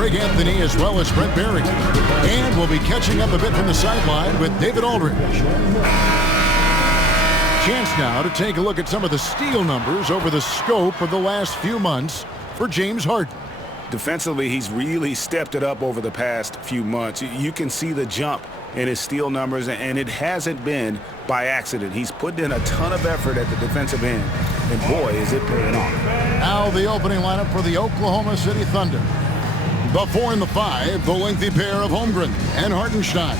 Greg Anthony as well as Brent Barry. And we'll be catching up a bit from the sideline with David Aldridge. Chance now to take a look at some of the steal numbers over the scope of the last few months for James Harden. Defensively, he's really stepped it up over the past few months. You can see the jump in his steal numbers, and it hasn't been by accident. He's put in a ton of effort at the defensive end, and boy, is it paying off. Now the opening lineup for the Oklahoma City Thunder. The 4 and the 5, the lengthy pair of Holmgren and Hartenstein.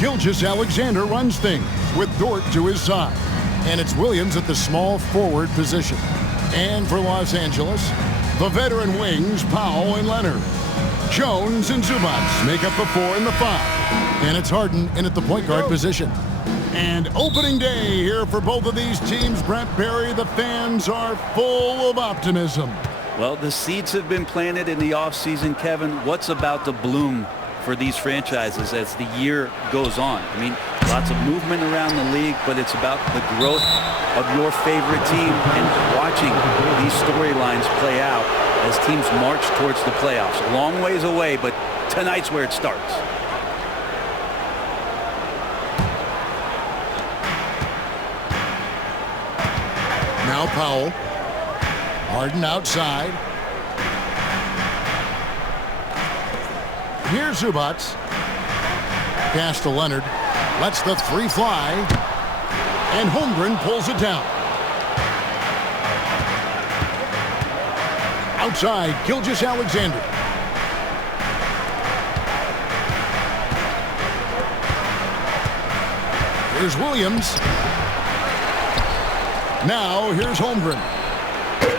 Gilgeous-Alexander runs things with Dort to his side. And it's Williams at the small forward position. And for Los Angeles, the veteran wings, Powell and Leonard. Jones and Zubac make up the 4 and the 5. And it's Harden in at the point guard position. And opening day here for both of these teams, Brent Barry, the fans are full of optimism. Well, the seeds have been planted in the offseason, Kevin. What's about to bloom for these franchises as the year goes on? I mean, lots of movement around the league, but it's about the growth of your favorite team and watching these storylines play out as teams march towards the playoffs. A long ways away, but tonight's where it starts. Now Powell. Harden outside. Here's Zubac. Pass to Leonard. Lets the 3 fly. And Holmgren pulls it down. Outside, Gilgeous-Alexander. Here's Williams. Now here's Holmgren.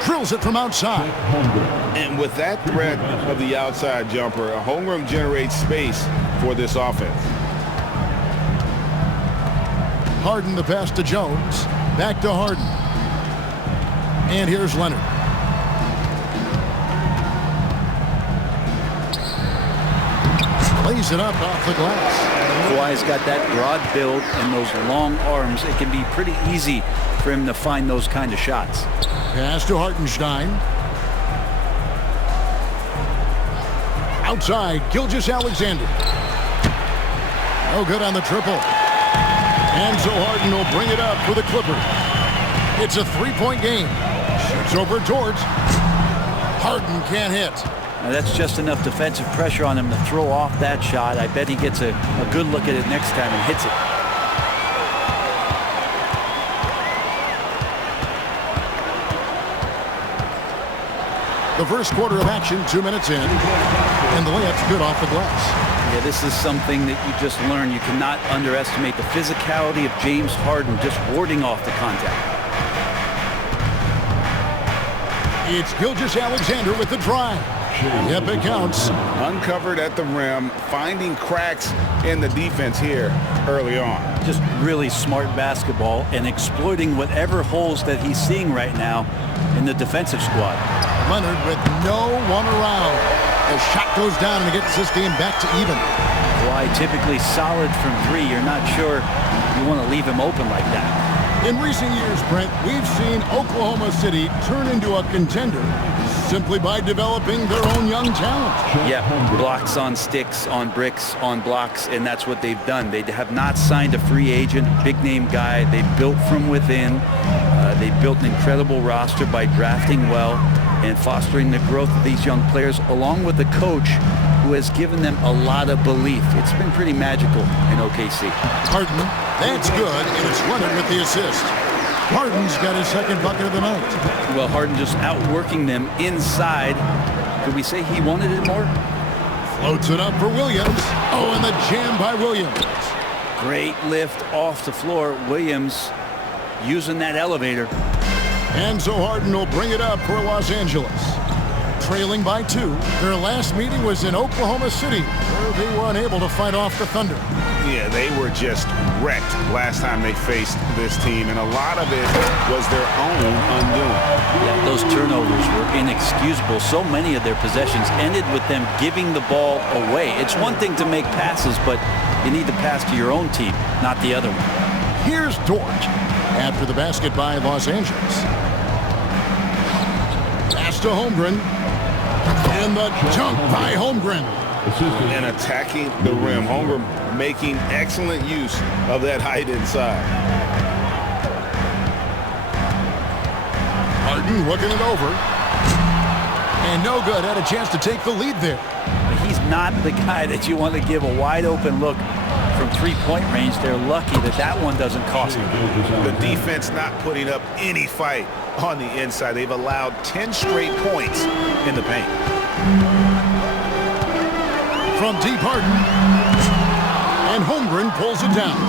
Drills it from outside. And with that threat of the outside jumper, Holmgren generates space for this offense. Harden the pass to Jones. Back to Harden. And here's Leonard. Lays it up off the glass. Kawhi's got that broad build and those long arms. It can be pretty easy for him to find those kind of shots. Pass to Hartenstein. Outside, Gilgeous-Alexander. No good on the triple. And so Harden will bring it up for the Clippers. It's a 3-point game. Shoots over towards. Harden can't hit. Now that's just enough defensive pressure on him to throw off that shot. I bet he gets a good look at it next time and hits it. The first quarter of action, 2 minutes in, and the layup's good off the glass. Yeah, this is something that you just learned. You cannot underestimate the physicality of James Harden just warding off the contact. It's Gilgeous-Alexander with the drive. Yep, it counts. Uncovered at the rim, finding cracks in the defense here early on. Just really smart basketball and exploiting whatever holes that he's seeing right now in the defensive squad. Leonard with no one around. The shot goes down and gets this game back to even. Why typically solid from 3. You're not sure you want to leave him open like that. In recent years, Brent, we've seen Oklahoma City turn into a contender simply by developing their own young talent. Yeah, blocks on sticks, on bricks, on blocks, and that's what they've done. They have not signed a free agent, big-name guy. They built from within. They built an incredible roster by drafting well and fostering the growth of these young players, along with a coach who has given them a lot of belief. It's been pretty magical in OKC. Harden, that's good, and it's Leonard with the assist. Harden's got his second bucket of the night. Well, Harden just outworking them inside. Could we say he wanted it more? Floats it up for Williams. Oh, and the jam by Williams. Great lift off the floor. Williams using that elevator. And so Harden will bring it up for Los Angeles. Trailing by 2. Their last meeting was in Oklahoma City, where they were unable to fight off the Thunder. Yeah, they were just wrecked last time they faced this team, and a lot of it was their own undoing. Yeah, those turnovers were inexcusable. So many of their possessions ended with them giving the ball away. It's one thing to make passes, but you need to pass to your own team, not the other one. Here's Dort after the basket by Los Angeles. Pass to Holmgren. And the dunk by Holmgren. And attacking the rim. Holmgren making excellent use of that height inside. Harden looking it over. And no good. Had a chance to take the lead there. He's not the guy that you want to give a wide open look from three-point range. They're lucky that that one doesn't cost them. The defense not putting up any fight on the inside. They've allowed 10 straight points in the paint. From deep, Harden. And Holmgren pulls it down.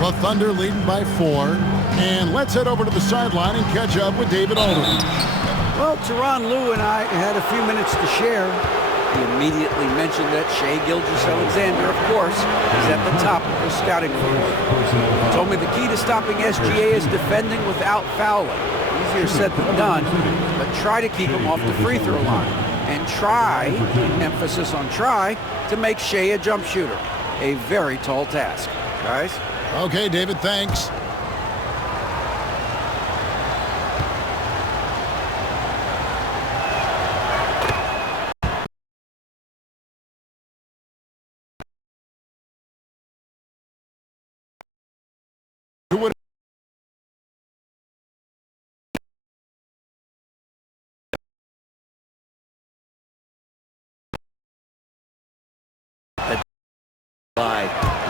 The Thunder leading by 4. And let's head over to the sideline and catch up with David Aldridge. Well, Tyronn Lue and I had a few minutes to share. He immediately mentioned that Shai Gilgeous-Alexander, of course, is at the top of the scouting report. He told me the key to stopping SGA is defending without fouling. Easier said than done, but try to keep him off the free throw line. And try, emphasis on try, to make Shai a jump shooter. A very tall task. Guys? Okay, David, thanks.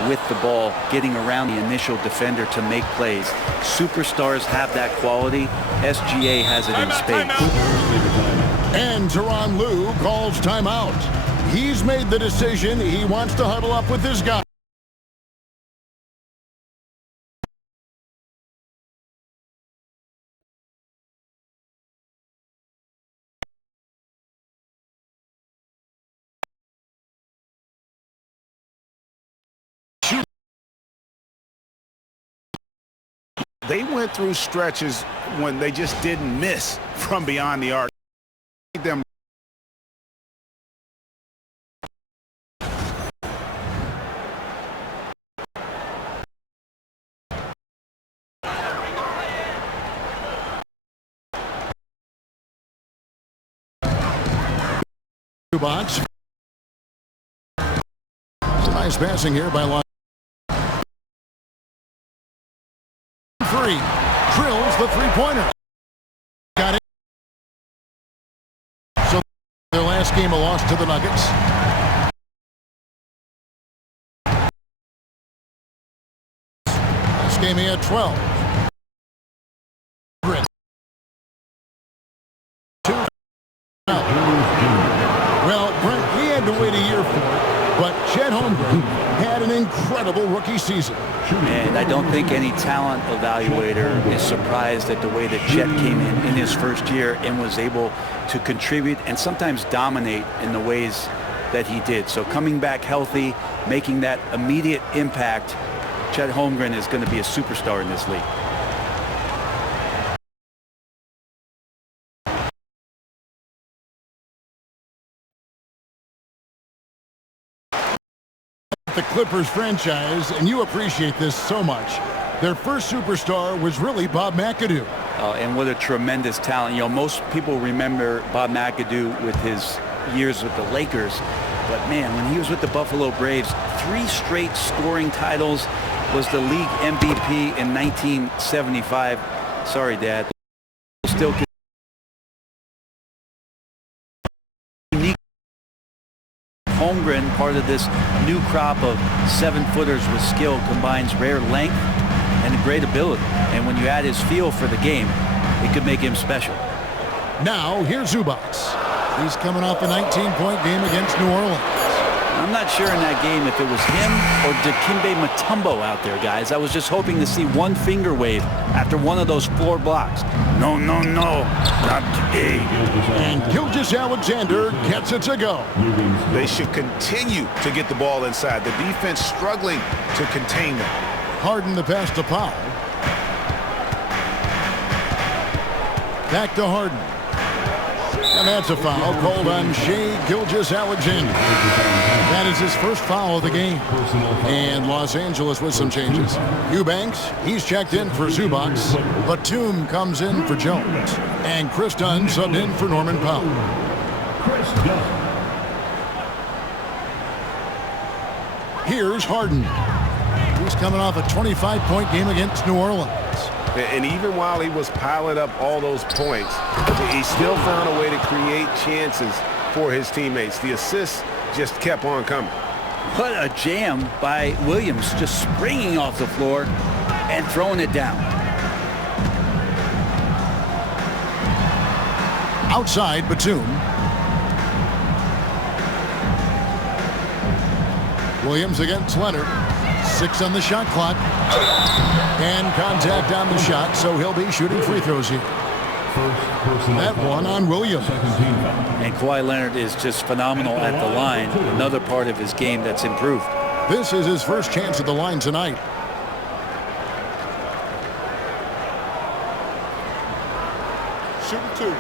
With the ball, getting around the initial defender to make plays. Superstars have that quality. SGA has it in spades. And Tyronn Lue calls timeout. He's made the decision. He wants to huddle up with this guy. They went through stretches when they just didn't miss from beyond the arc. Them box. It's a nice passing here by Lon. Drills the three-pointer. Got it. So their last game a loss to the Nuggets. This game he had 12. Well, Brent, we had to wait a year for it, but Chet Holmgren had an incredible rookie season. And I don't think any talent evaluator is surprised at the way that Chet came in his first year and was able to contribute and sometimes dominate in the ways that he did. So coming back healthy, making that immediate impact, Chet Holmgren is going to be a superstar in this league. The Clippers franchise, and you appreciate this so much. Their first superstar was really Bob McAdoo. And what a tremendous talent. You know, most people remember Bob McAdoo with his years with the Lakers. But, man, when he was with the Buffalo Braves, 3 straight scoring titles, was the league MVP in 1975. Sorry, Dad. Still unique. Holmgren, part of this new crop of 7-footers with skill, combines rare length and great ability. And when you add his feel for the game, it could make him special. Now, here's Zubac. He's coming off a 19-point game against New Orleans. I'm not sure in that game if it was him or Dikembe Mutombo out there, guys. I was just hoping to see one finger wave after one of those 4 blocks. No, no, no, not today. And Gilgeous-Alexander gets it to go. They should continue to get the ball inside. The defense struggling to contain them. Harden the pass to Powell. Back to Harden. And that's a foul called on Shai Gilgeous-Alexander. That is his first foul of the game. And Los Angeles with some changes. Eubanks, he's checked in for Zubac. Batum comes in for Jones. And Chris Dunn subbed in for Norman Powell. Here's Harden. He's coming off a 25-point game against New Orleans. And even while he was piling up all those points, he still found a way to create chances for his teammates. The assists just kept on coming. What a jam by Williams, just springing off the floor and throwing it down. Outside, Batum. Williams against Leonard. 6 on the shot clock. And contact on the shot, so he'll be shooting free throws here. That one on Williams. And Kawhi Leonard is just phenomenal at the line. Another part of his game that's improved. This is his first chance at the line tonight. Shooting 2.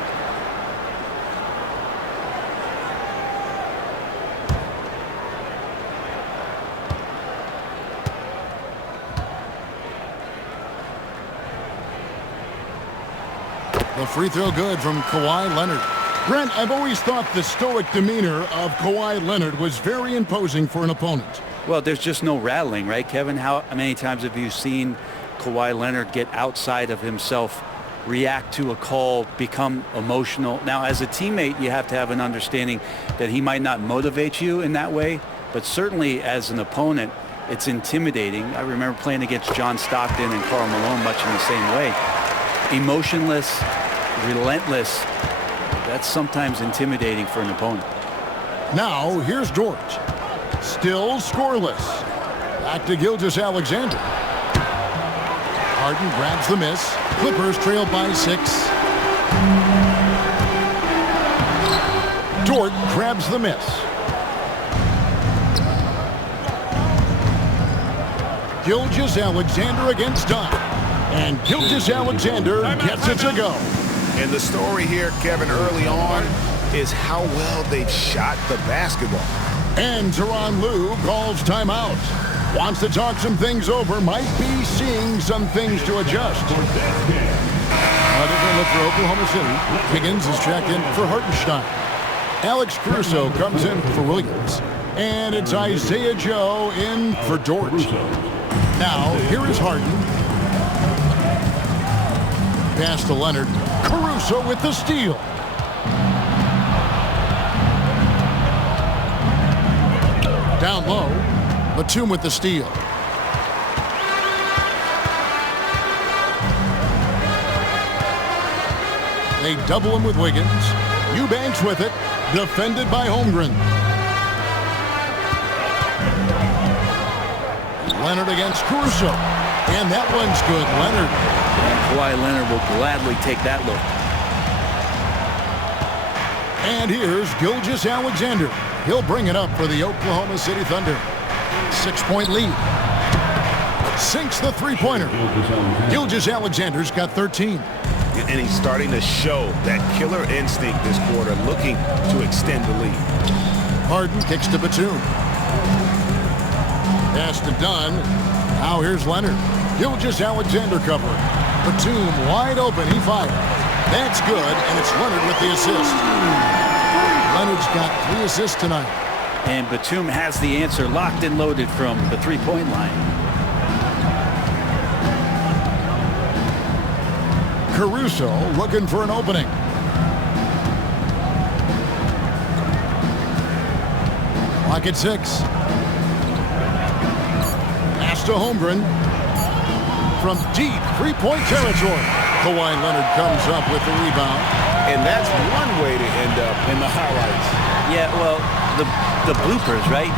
The free throw good from Kawhi Leonard. Brent, I've always thought the stoic demeanor of Kawhi Leonard was very imposing for an opponent. Well, there's just no rattling, right, Kevin? How many times have you seen Kawhi Leonard get outside of himself, react to a call, become emotional? Now, as a teammate, you have to have an understanding that he might not motivate you in that way, but certainly as an opponent, it's intimidating. I remember playing against John Stockton and Karl Malone much in the same way. Emotionless, relentless, that's sometimes intimidating for an opponent. Now, here's George. Still scoreless. Back to Gilgeous-Alexander. Harden grabs the miss. Clippers trail by 6. Dort grabs the miss. Gilgeous-Alexander against Dunn. And Gilgeous-Alexander gets it to go. And the story here, Kevin, early on is how well they've shot the basketball. And Tyronn Lue calls timeout. Wants to talk some things over. Might be seeing some things to adjust. A different look for Oklahoma City. Higgins is checked in for Hartenstein. Alex Caruso comes in for Williams. And it's Isaiah Joe in for Dort. Now, here is Harden. Pass to Leonard. Caruso with the steal. Down low. Batum with the steal. They double him with Wiggins. Eubanks with it. Defended by Holmgren. Leonard against Caruso. And that one's good. Leonard. And Kawhi Leonard will gladly take that look. And here's Gilgeous-Alexander. He'll bring it up for the Oklahoma City Thunder. 6-point lead. Sinks the three-pointer. Gilgeous-Alexander's got 13. And he's starting to show that killer instinct this quarter, looking to extend the lead. Harden kicks to Batum. Pass to Dunn. Now here's Leonard. Gilgeous-Alexander covering. Batum wide open. He fires. That's good, and it's Leonard with the assist. Leonard's got 3 assists tonight. And Batum has the answer locked and loaded from the three-point line. Caruso looking for an opening. Clock at 6. Pass to Holmgren. From deep three-point territory. Kawhi Leonard comes up with the rebound. And that's one way to end up in the highlights. Yeah, well, the bloopers, right?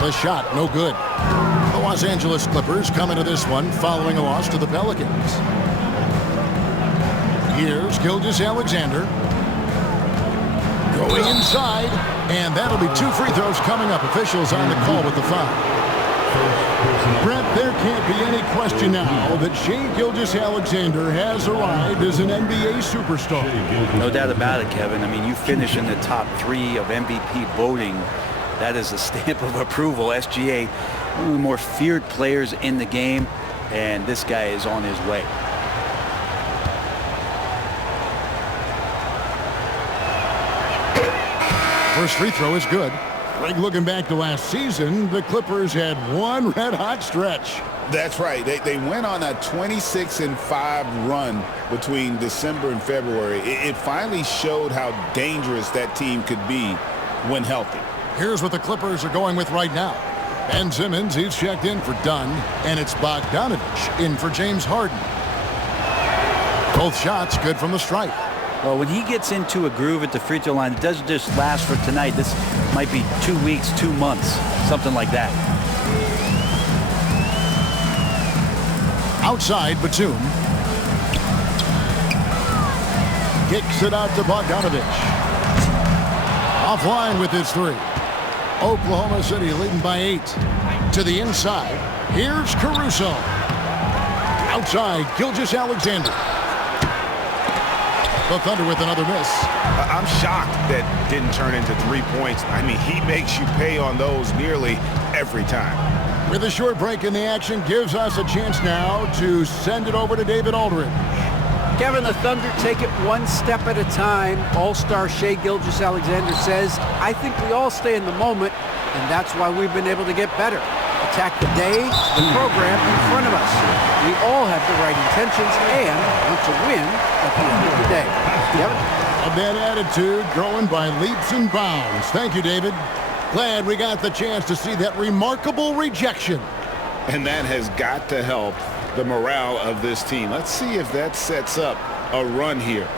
The shot, no good. The Los Angeles Clippers come into this one following a loss to the Pelicans. Here's Gilgeous-Alexander. Going inside, and that'll be 2 free throws coming up. Officials on the call with the foul. Brent, there can't be any question now that Shai Gilgeous-Alexander has arrived as an NBA superstar. No doubt about it, Kevin. I mean, you finish in the top 3 of MVP voting. That is a stamp of approval. SGA, one of the more feared players in the game, and this guy is on his way. First free throw is good. Greg, looking back to last season, the Clippers had one red-hot stretch. That's right. They went on a 26-5 run between December and February. It finally showed how dangerous that team could be when healthy. Here's what the Clippers are going with right now. Ben Simmons, he's checked in for Dunn, and it's Bogdanovich in for James Harden. Both shots good from the stripe. Well, when he gets into a groove at the free throw line, it doesn't just last for tonight. This might be 2 weeks, 2 months, something like that. Outside, Batum. Kicks it out to Bogdanovich. Offline with his three. Oklahoma City leading by 8. To the inside. Here's Caruso. Outside, Gilgeous-Alexander. The Thunder with another miss. I'm shocked that didn't turn into 3 points. I mean, he makes you pay on those nearly every time. With a short break in the action, gives us a chance now to send it over to David Aldridge. Kevin, the Thunder take it one step at a time. All-star Shai Gilgeous-Alexander says, I think we all stay in the moment, and that's why we've been able to get better. Attack the day, the program in front of us. We all have the right intentions and want to win at the end of the day. Kevin? A bad attitude growing by leaps and bounds. Thank you, David. Glad we got the chance to see that remarkable rejection. And that has got to help the morale of this team. Let's see if that sets up a run here.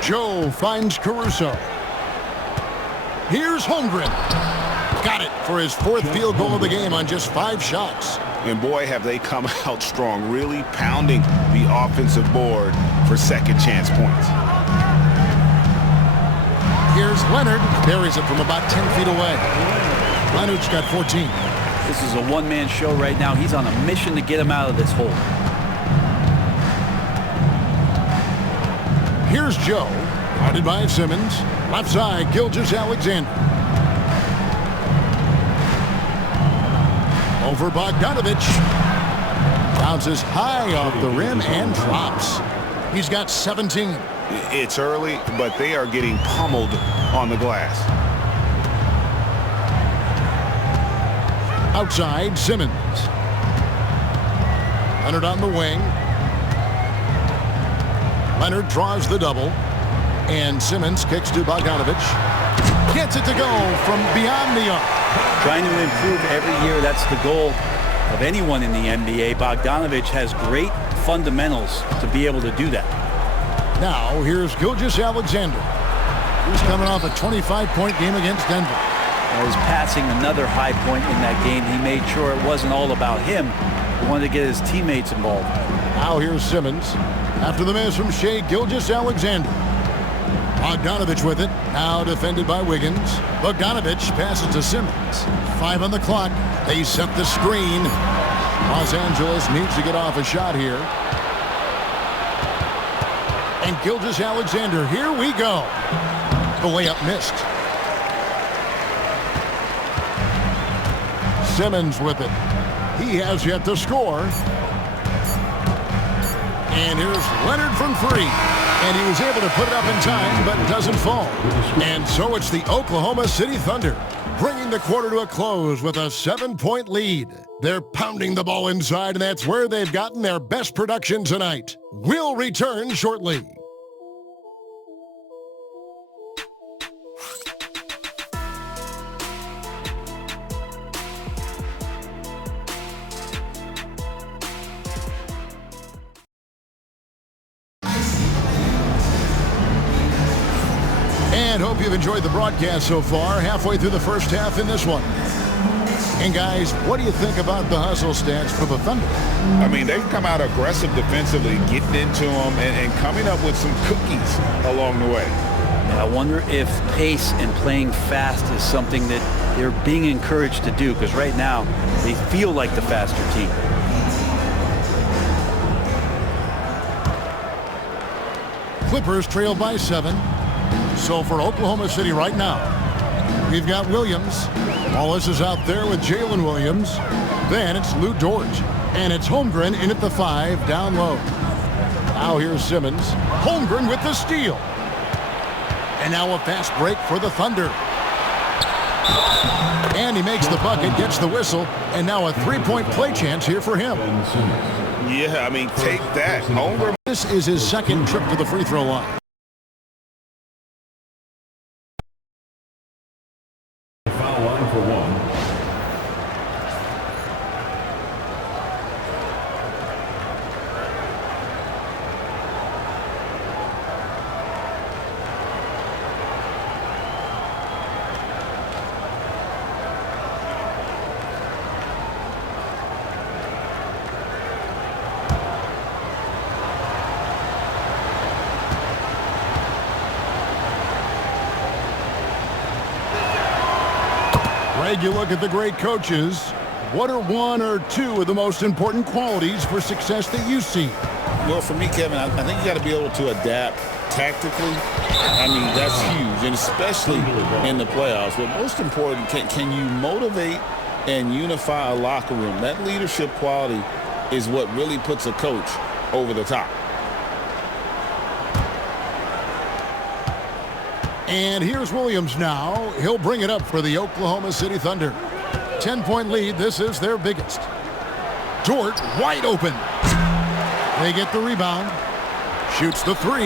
Joe finds Caruso. Here's Holmgren. Got it for his 4th field goal of the game on just 5 shots. And boy, have they come out strong, really pounding the offensive board for second chance points. Here's Leonard. Buries it from about 10 feet away. Leonard's got 14. This is a one-man show right now. He's on a mission to get him out of this hole. Here's Joe. Guarded by Simmons. Left side, Gilgeous-Alexander. Over Bogdanovich. Bounces high off the rim and drops. He's got 17. It's early, but they are getting pummeled on the glass. Outside, Simmons. Leonard on the wing. Leonard draws the double. And Simmons kicks to Bogdanovich. Gets it to go from beyond the arc. Trying to improve every year, that's the goal of anyone in the NBA. Bogdanovich has great fundamentals to be able to do that. Now, here's Gilgeous-Alexander. He's coming off a 25-point game against Denver. Well, he's passing another high point in that game. He made sure it wasn't all about him. He wanted to get his teammates involved. Now here's Simmons. After the miss from Shai Gilgeous-Alexander. Bogdanovich with it. Now defended by Wiggins. Bogdanovich passes to Simmons. 5 on the clock. They set the screen. Los Angeles needs to get off a shot here. And Gilgeous-Alexander, here we go. The layup missed. Simmons with it. He has yet to score. And here's Leonard from 3. And he was able to put it up in time, but doesn't fall. And so it's the Oklahoma City Thunder, bringing the quarter to a close with a 7-point lead. They're pounding the ball inside, and that's where they've gotten their best production tonight. We'll return shortly. And hope you've enjoyed the broadcast so far, halfway through the first half in this one. And guys, what do you think about the hustle stats for the Thunder? I mean, they've come out aggressive defensively, getting into them and coming up with some cookies along the way. And I wonder if pace and playing fast is something that they're being encouraged to do, because right now they feel like the faster team. Clippers trail by 7. So for Oklahoma City right now, we've got Williams. Wallace is out there with Jalen Williams. Then it's Lou Dort. And it's Holmgren in at the 5, down low. Now here's Simmons. Holmgren with the steal. And now a fast break for the Thunder. And he makes the bucket, gets the whistle, and now a three-point play chance here for him. Yeah, I mean, take that. Holmgren. This is his second trip to the free throw line. Foul line for one. Greg, you look at the great coaches. What are one or two of the most important qualities for success that you see? Well, for me, Kevin, I think you got to be able to adapt tactically. I mean, that's huge, and especially in the playoffs. But most important, can you motivate and unify a locker room? That leadership quality is what really puts a coach over the top. And here's Williams now. He'll bring it up for the Oklahoma City Thunder. 10-point lead. This is their biggest. Dort wide open. They get the rebound. Shoots the 3.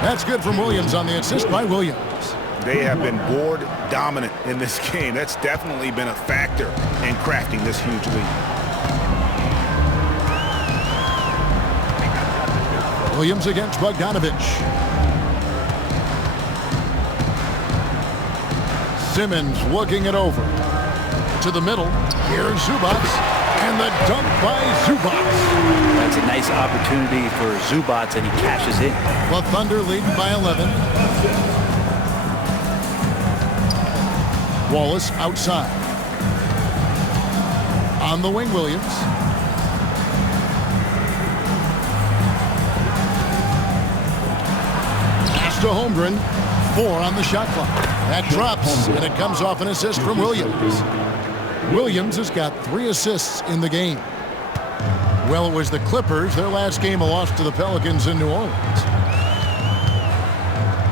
That's good from Williams on the assist by Williams. They have been board dominant in this game. That's definitely been a factor in crafting this huge lead. Williams against Bogdanovich. Simmons looking it over. To the middle. Here's Zubac. And the dunk by Zubac. That's a nice opportunity for Zubac, and he cashes in. The Thunder leading by 11. Wallace outside. On the wing, Williams. Pass to Holmgren. 4 on the shot clock. That drops, and it comes off an assist from Williams. Williams has got 3 assists in the game. Well, it was the Clippers. Their last game, a loss to the Pelicans in New Orleans.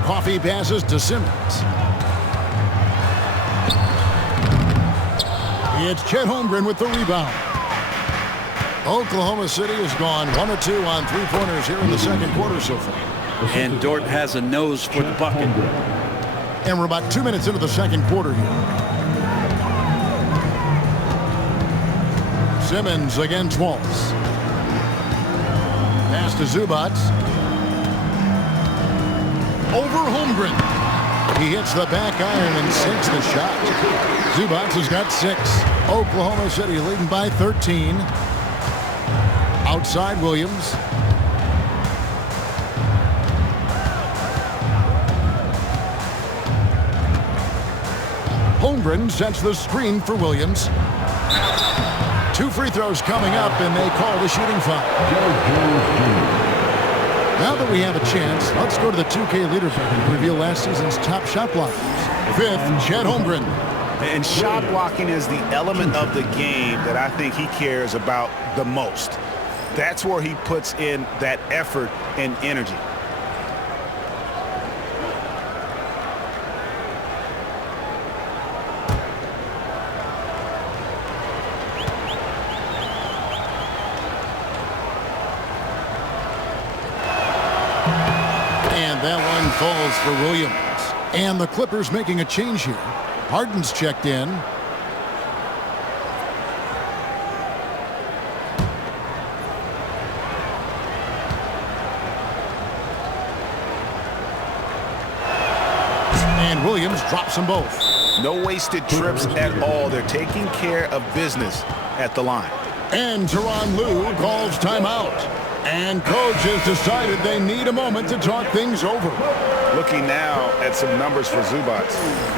Coffee passes to Simmons. It's Chet Holmgren with the rebound. Oklahoma City has gone 1 of 2 on three-pointers here in the second quarter so far. And Dort has a nose for the bucket. And we're about 2 minutes into the second quarter here. Simmons against Wallace. Pass to Zubac. Over Holmgren. He hits the back iron and sinks the shot. Zubac has got 6. Oklahoma City leading by 13. Outside Williams. Holmgren sets the screen for Williams. 2 free throws coming up, and they call the shooting foul. Now that we have a chance, let's go to the 2K leaderboard and reveal last season's top shot blockers. 5th, Chet Holmgren. And shot blocking is the element of the game that I think he cares about the most. That's where he puts in that effort and energy. That one falls for Williams. And the Clippers making a change here. Harden's checked in. And Williams drops them both. No wasted trips at all. They're taking care of business at the line. And Tyronn Lue calls timeout. And coach has decided they need a moment to talk things over. Looking now at some numbers for Zubac.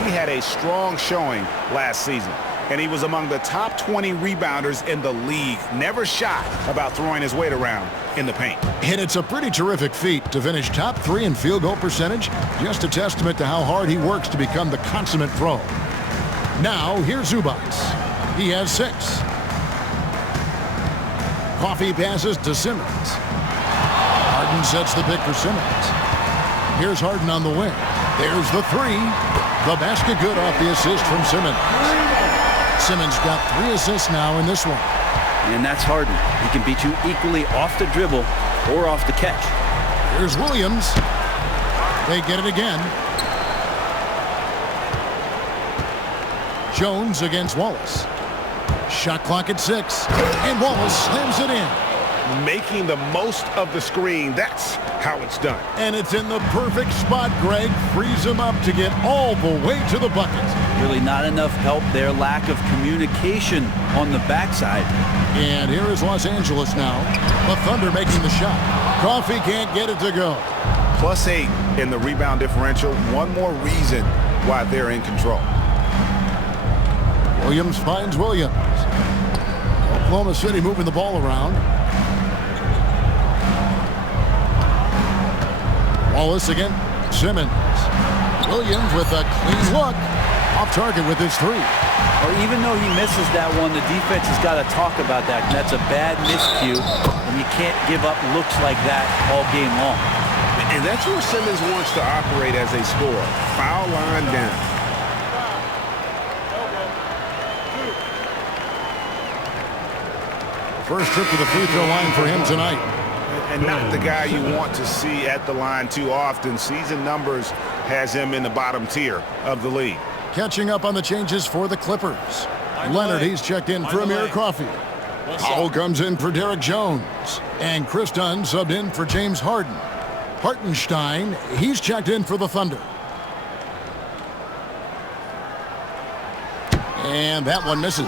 He had a strong showing last season, and he was among the top 20 rebounders in the league. Never shy about throwing his weight around in the paint. And it's a pretty terrific feat to finish top 3 in field goal percentage. Just a testament to how hard he works to become the consummate pro. Now, here's Zubac. He has 6. Coffee passes to Simmons. Harden sets the pick for Simmons. Here's Harden on the wing. There's the three. The basket good off the assist from Simmons. Simmons got 3 assists now in this one. And that's Harden. He can beat you equally off the dribble or off the catch. Here's Williams. They get it again. Jones against Wallace. Shot clock at 6. And Wallace slams it in. Making the most of the screen. That's how it's done. And it's in the perfect spot, Greg. Frees him up to get all the way to the bucket. Really not enough help there. Lack of communication on the backside. And here is Los Angeles now. The Thunder making the shot. Coffee can't get it to go. +8 in the rebound differential. One more reason why they're in control. Williams finds Williams. Oklahoma City moving the ball around. Wallace again. Simmons. Williams with a clean look. Off target with his 3. Or even though he misses that one, the defense has got to talk about that. That's a bad miscue, and you can't give up looks like that all game long. And that's where Simmons wants to operate as a scorer. Foul line down. First trip to the free throw line for him tonight. And not the guy you want to see at the line too often. Season numbers has him in the bottom tier of the league. Catching up on the changes for the Clippers. Leonard, he's checked in for Amir Coffey. Powell comes in for Derek Jones. And Chris Dunn subbed in for James Harden. Hartenstein, he's checked in for the Thunder. And that one misses.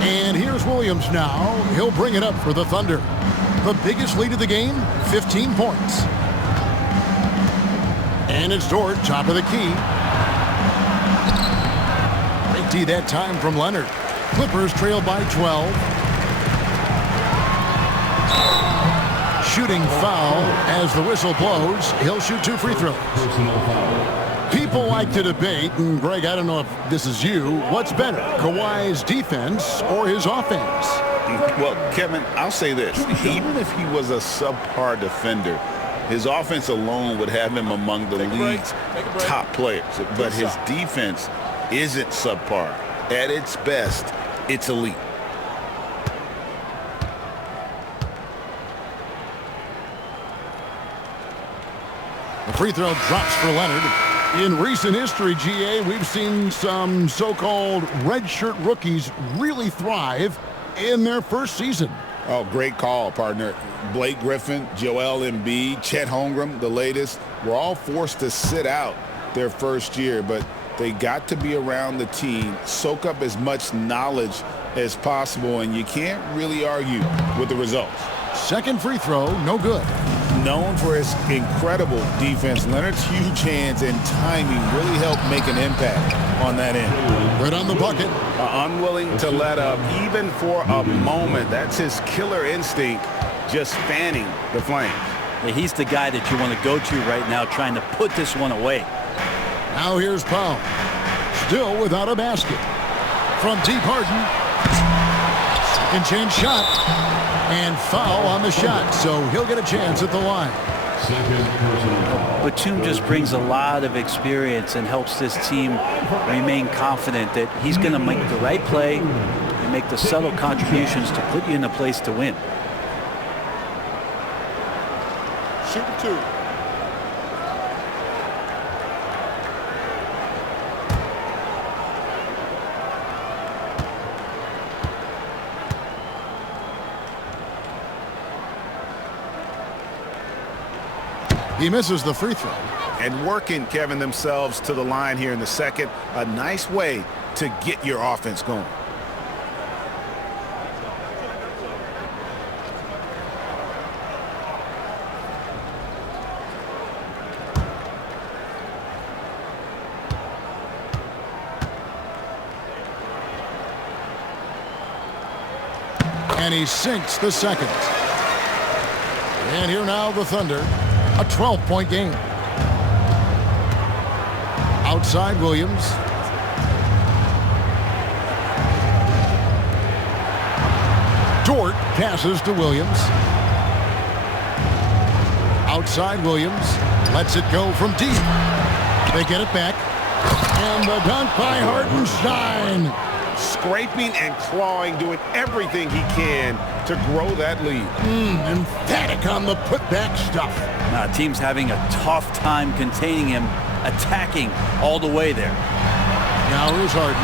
And here's Williams now. He'll bring it up for the Thunder. The biggest lead of the game, 15 points. And it's Dort, top of the key. Great D that time from Leonard. Clippers trail by 12. Shooting foul as the whistle blows. He'll shoot 2 free throws. People like to debate, and Greg, I don't know if this is you, what's better, Kawhi's defense or his offense? Well, Kevin, I'll say this. Even if he was a subpar defender, his offense alone would have him among the league's top players. But his defense isn't subpar. At its best, it's elite. The free throw drops for Leonard. In recent history, GA, we've seen some so-called redshirt rookies really thrive in their first season. Oh, great call, partner. Blake Griffin, Joel Embiid, Chet Holmgren, the latest, were all forced to sit out their first year, but they got to be around the team, soak up as much knowledge as possible, and you can't really argue with the results. Second free throw, no good. Known for his incredible defense, Leonard's huge hands and timing really helped make an impact on that end. Right on the bucket. Unwilling to let up even for a moment. That's his killer instinct, just fanning the flames. He's the guy that you want to go to right now, trying to put this one away. Now here's Powell. Still without a basket. From deep, Harden. Second chance shot. And foul on the shot, so he'll get a chance at the line. Batum just brings a lot of experience and helps this team remain confident that he's going to make the right play and make the subtle contributions to put you in a place to win. Shooting 2. He misses the free throw. And working, Kevin, themselves to the line here in the second. A nice way to get your offense going. And he sinks the second. And here now the Thunder. A 12-point game. Outside Williams. Dort passes to Williams. Outside Williams. Lets it go from deep. They get it back. And the dunk by Hartenstein. Scraping and clawing, doing everything he can to grow that lead. Emphatic on the putback stuff. Team's having a tough time containing him, attacking all the way there. Now here's Harden.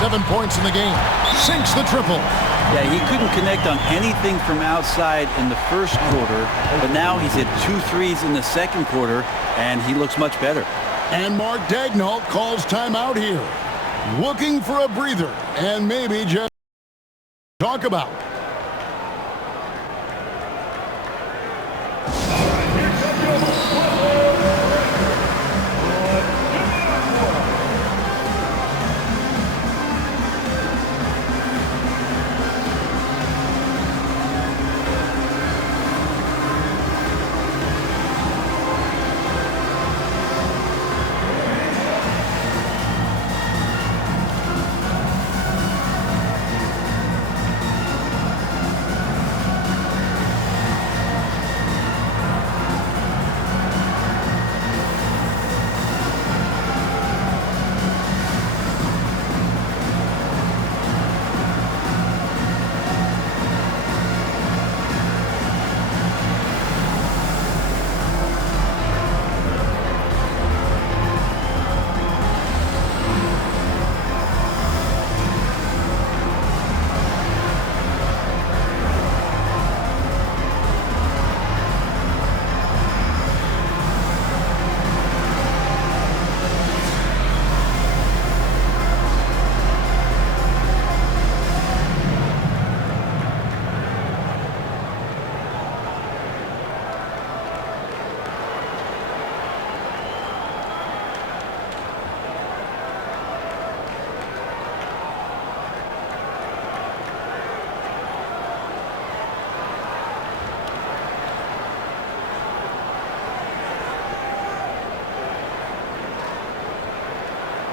7 points in the game. Sinks the triple. Yeah, he couldn't connect on anything from outside in the first quarter, but now he's hit 2 threes in the second quarter, and he looks much better. And Mark Daigneault calls timeout here. Looking for a breather and maybe just talk about.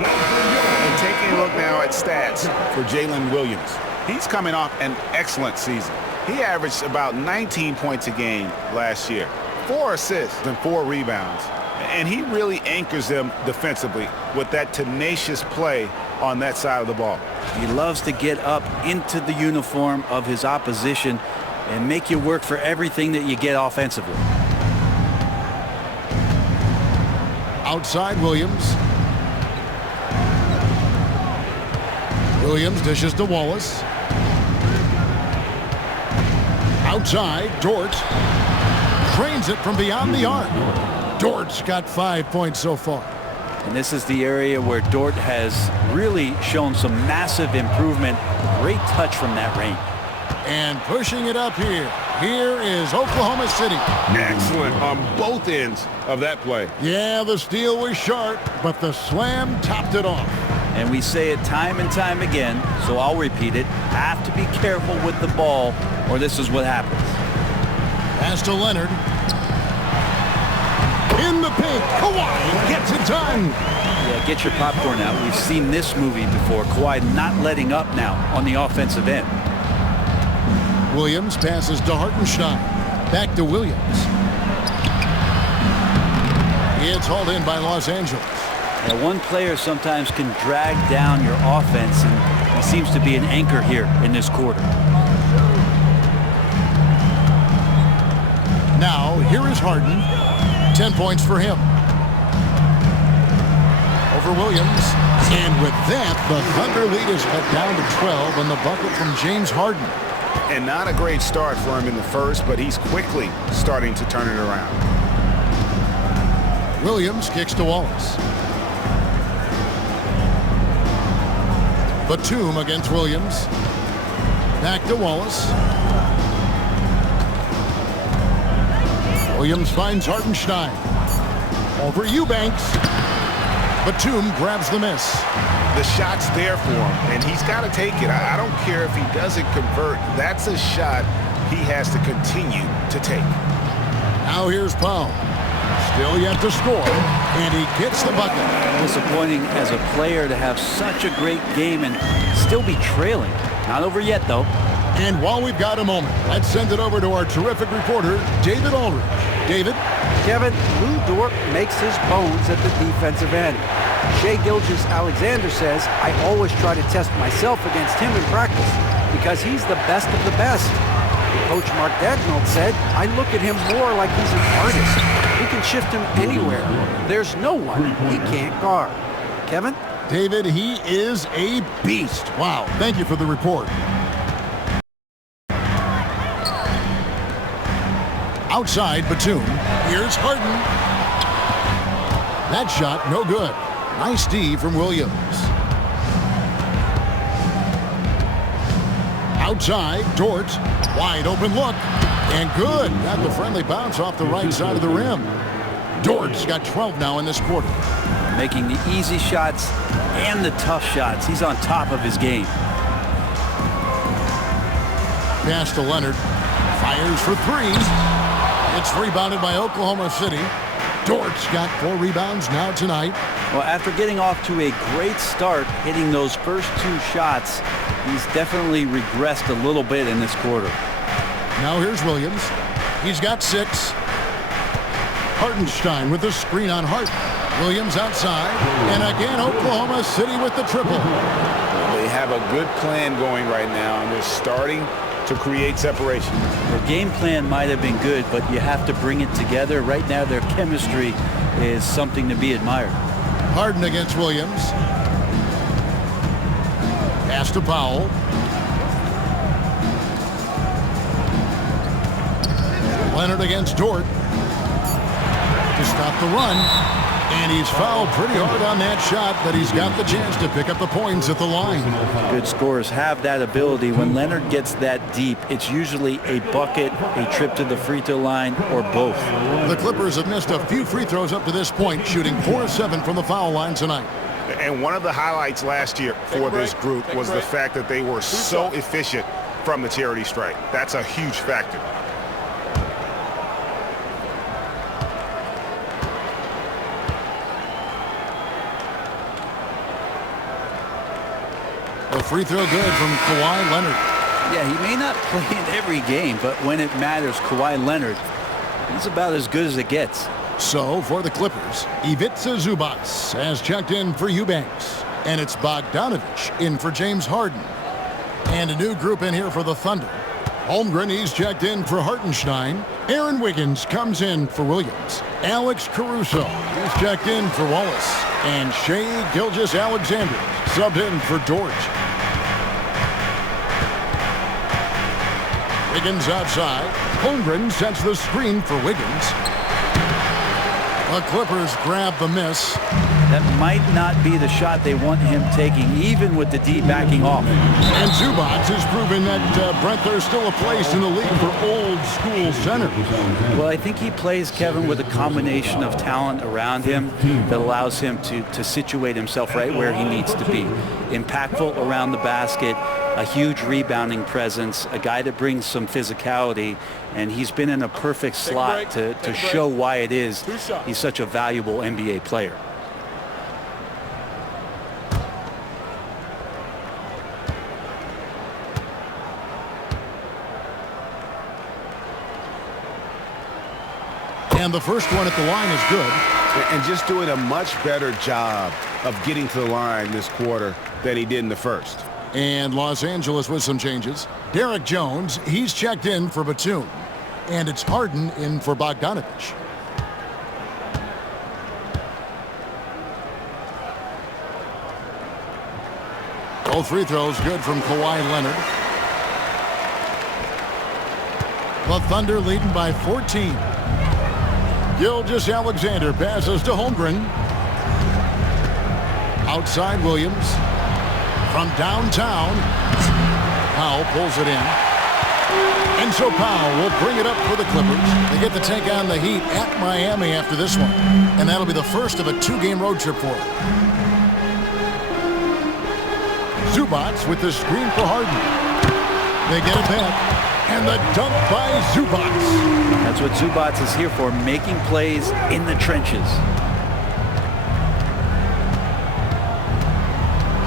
And taking a look now at stats for Jalen Williams. He's coming off an excellent season. He averaged about 19 points a game last year, 4 assists and 4 rebounds. And he really anchors them defensively with that tenacious play on that side of the ball. He loves to get up into the uniform of his opposition and make you work for everything that you get offensively. Outside Williams. Williams dishes to Wallace. Outside, Dort trains it from beyond the arc. Dort's got 5 points so far. And this is the area where Dort has really shown some massive improvement. Great touch from that range. And pushing it up here. Here is Oklahoma City. Excellent on both ends of that play. Yeah, the steal was sharp, but the slam topped it off. And we say it time and time again, so I'll repeat it. Have to be careful with the ball, or this is what happens. Pass to Leonard. In the paint, Kawhi gets it done. Yeah, get your popcorn out. We've seen this movie before. Kawhi not letting up now on the offensive end. Williams passes to Hartenstein. Back to Williams. It's hauled in by Los Angeles. Now, one player sometimes can drag down your offense, and he seems to be an anchor here in this quarter. Now, here is Harden. 10 points for him. Over Williams. And with that, the Thunder lead is cut down to 12 on the bucket from James Harden. And not a great start for him in the first, but he's quickly starting to turn it around. Williams kicks to Wallace. Batum against Williams. Back to Wallace. Williams finds Hartenstein. Over Eubanks. Batum grabs the miss. The shot's there for him, and he's got to take it. I don't care if he doesn't convert. That's a shot he has to continue to take. Now here's Powell. Still yet to score, and he gets the bucket. Disappointing as a player to have such a great game and still be trailing. Not over yet, though. And while we've got a moment, let's send it over to our terrific reporter, David Aldridge. David? Kevin, Lou Dort makes his bones at the defensive end. Shai Gilgeous-Alexander says, I always try to test myself against him in practice because he's the best of the best. Coach Mark Dagnall said, I look at him more like he's an artist. We can shift him anywhere. There's no one he can't guard. Kevin? David, he is a beast. Wow, thank you for the report. Outside, Batum. Here's Harden. That shot, no good. Nice D from Williams. Outside, Dort. Wide open look. And good. Got the friendly bounce off the right side of the rim. Dort's got 12 now in this quarter. Making the easy shots and the tough shots. He's on top of his game. Pass to Leonard. Fires for three. It's rebounded by Oklahoma City. Dort's got 4 rebounds now tonight. Well, after getting off to a great start, hitting those first 2 shots, he's definitely regressed a little bit in this quarter. Now here's Williams. He's got 6. Hartenstein with the screen on Hart. Williams outside. And again, Oklahoma City with the triple. They have a good plan going right now, and they're starting to create separation. Their game plan might have been good, but you have to bring it together. Right now, their chemistry is something to be admired. Harden against Williams. Pass to Powell. Leonard against Dort. To stop the run. And he's fouled pretty hard on that shot, but he's got the chance to pick up the points at the line. Good scorers have that ability. When Leonard gets that deep, it's usually a bucket, a trip to the free throw line, or both. The Clippers have missed a few free throws up to this point, shooting 4-7 from the foul line tonight. And one of the highlights last year for this group was the fact that they were so efficient from the charity stripe. That's a huge factor. The free throw good from Kawhi Leonard. Yeah, he may not play in every game, but when it matters, Kawhi Leonard, he's about as good as it gets. So, for the Clippers, Ivica Zubac has checked in for Eubanks. And it's Bogdanovich in for James Harden. And a new group in here for the Thunder. Holmgren, he's checked in for Hartenstein. Aaron Wiggins comes in for Williams. Alex Caruso, he's checked in for Wallace. And Shai Gilgeous-Alexander subbed in for Dort. Wiggins outside. Holmgren sets the screen for Wiggins. The Clippers grab the miss. That might not be the shot they want him taking, even with the D backing off. And Zubac has proven that, Brent, there's still a place in the league for old school centers. Well, I think he plays, Kevin, with a combination of talent around him that allows him to situate himself right where he needs to be. Impactful around the basket, a huge rebounding presence, a guy that brings some physicality, and he's been in a perfect slot to show why it is he's such a valuable NBA player. And the first one at the line is good. And just doing a much better job of getting to the line this quarter than he did in the first. And Los Angeles with some changes. Derek Jones, he's checked in for Batum. And it's Harden in for Bogdanovich. Both free throws good from Kawhi Leonard. The Thunder leading by 14. Gilgeous-Alexander passes to Holmgren. Outside Williams. From downtown. Powell pulls it in. And so Powell will bring it up for the Clippers. They get to take on the Heat at Miami after this one. And that'll be the first of a 2-game road trip for them. Zubac with the screen for Harden. They get it back. And the dunk by Zubac. That's what Zubac is here for, making plays in the trenches.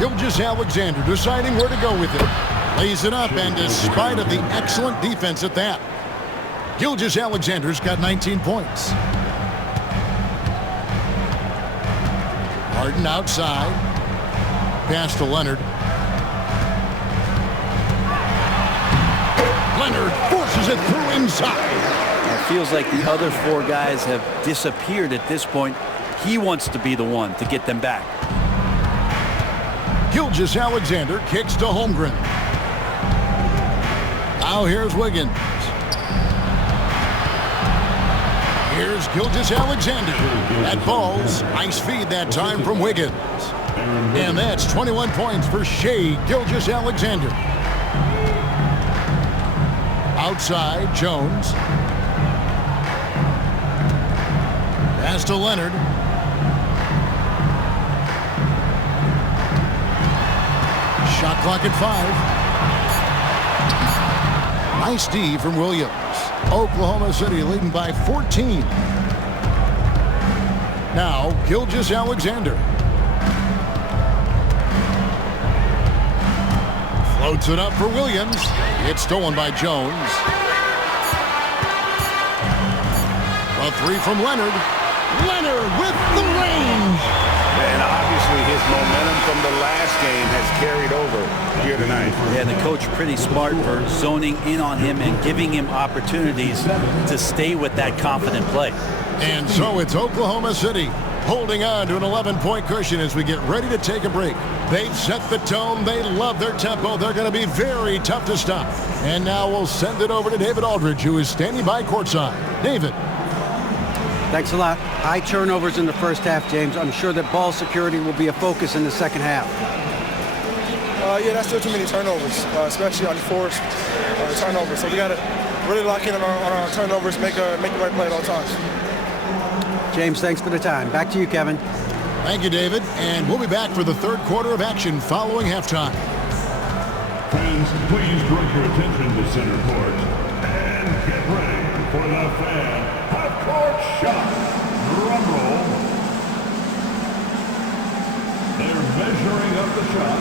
Gilgeous-Alexander deciding where to go with it. Lays it up, and despite of the excellent defense at that, Gilgeous-Alexander's got 19 points. Harden outside. Pass to Leonard. Leonard forces it through inside. It feels like the other four guys have disappeared at this point. He wants to be the one to get them back. Gilgeous-Alexander kicks to Holmgren. Now here's Wiggins. Here's Gilgeous-Alexander. That ball's nice feed that time from Wiggins. And that's 21 points for Shai Gilgeous-Alexander. Outside, Jones. Pass to Leonard. Shot clock at 5. Nice D from Williams. Oklahoma City leading by 14. Now, Gilgeous-Alexander. Floats it up for Williams. It's stolen by Jones. A three from Leonard. Leonard with the range. And obviously his momentum from the last game has carried over here tonight. Yeah, the coach pretty smart for zoning in on him and giving him opportunities to stay with that confident play. And so it's Oklahoma City holding on to an 11-point cushion as we get ready to take a break. They've set the tone. They love their tempo. They're going to be very tough to stop. And now we'll send it over to David Aldridge, who is standing by courtside. David. Thanks a lot. High turnovers in the first half, James. I'm sure that ball security will be a focus in the second half. Yeah, that's still too many turnovers, especially on the forced turnovers. So we got to really lock in on our turnovers, make the right play at all times. James, thanks for the time. Back to you, Kevin. Thank you, David. And we'll be back for the third quarter of action following halftime. Fans, please direct your attention to center court and get ready for the fan half-court shot. Drum roll. They're measuring up the shot.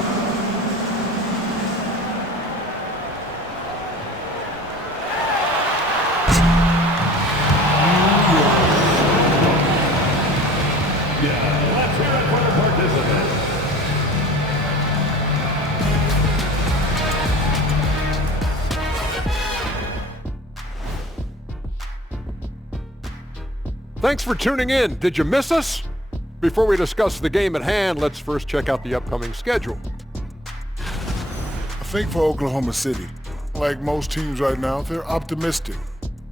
Let's hear it for the participants. Thanks for tuning in. Did you miss us? Before we discuss the game at hand, let's first check out the upcoming schedule. I think for Oklahoma City, like most teams right now, they're optimistic.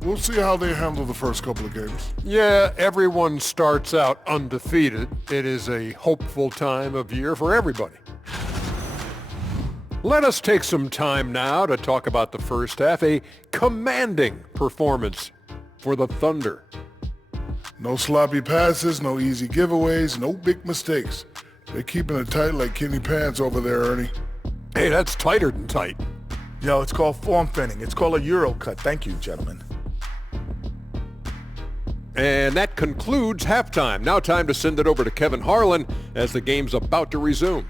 We'll see how they handle the first couple of games. Yeah, everyone starts out undefeated. It is a hopeful time of year for everybody. Let us take some time now to talk about the first half, a commanding performance for the Thunder. No sloppy passes, no easy giveaways, no big mistakes. They're keeping it tight like Kenny Pants over there, Ernie. Hey, that's tighter than tight. Yo, it's called form fitting. It's called a Euro cut. Thank you, gentlemen. And that concludes halftime. Now time to send it over to Kevin Harlan as the game's about to resume.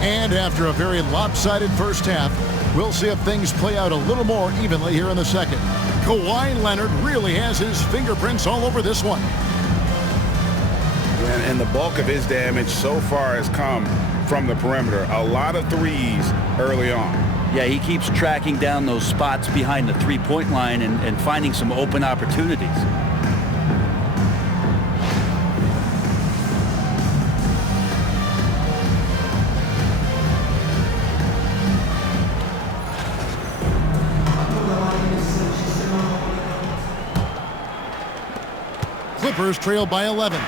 And after a very lopsided first half, we'll see if things play out a little more evenly here in the second. Kawhi Leonard really has his fingerprints all over this one. And the bulk of his damage so far has come from the perimeter. A lot of threes early on. Yeah, he keeps tracking down those spots behind the three-point line and finding some open opportunities. Clippers trail by 11.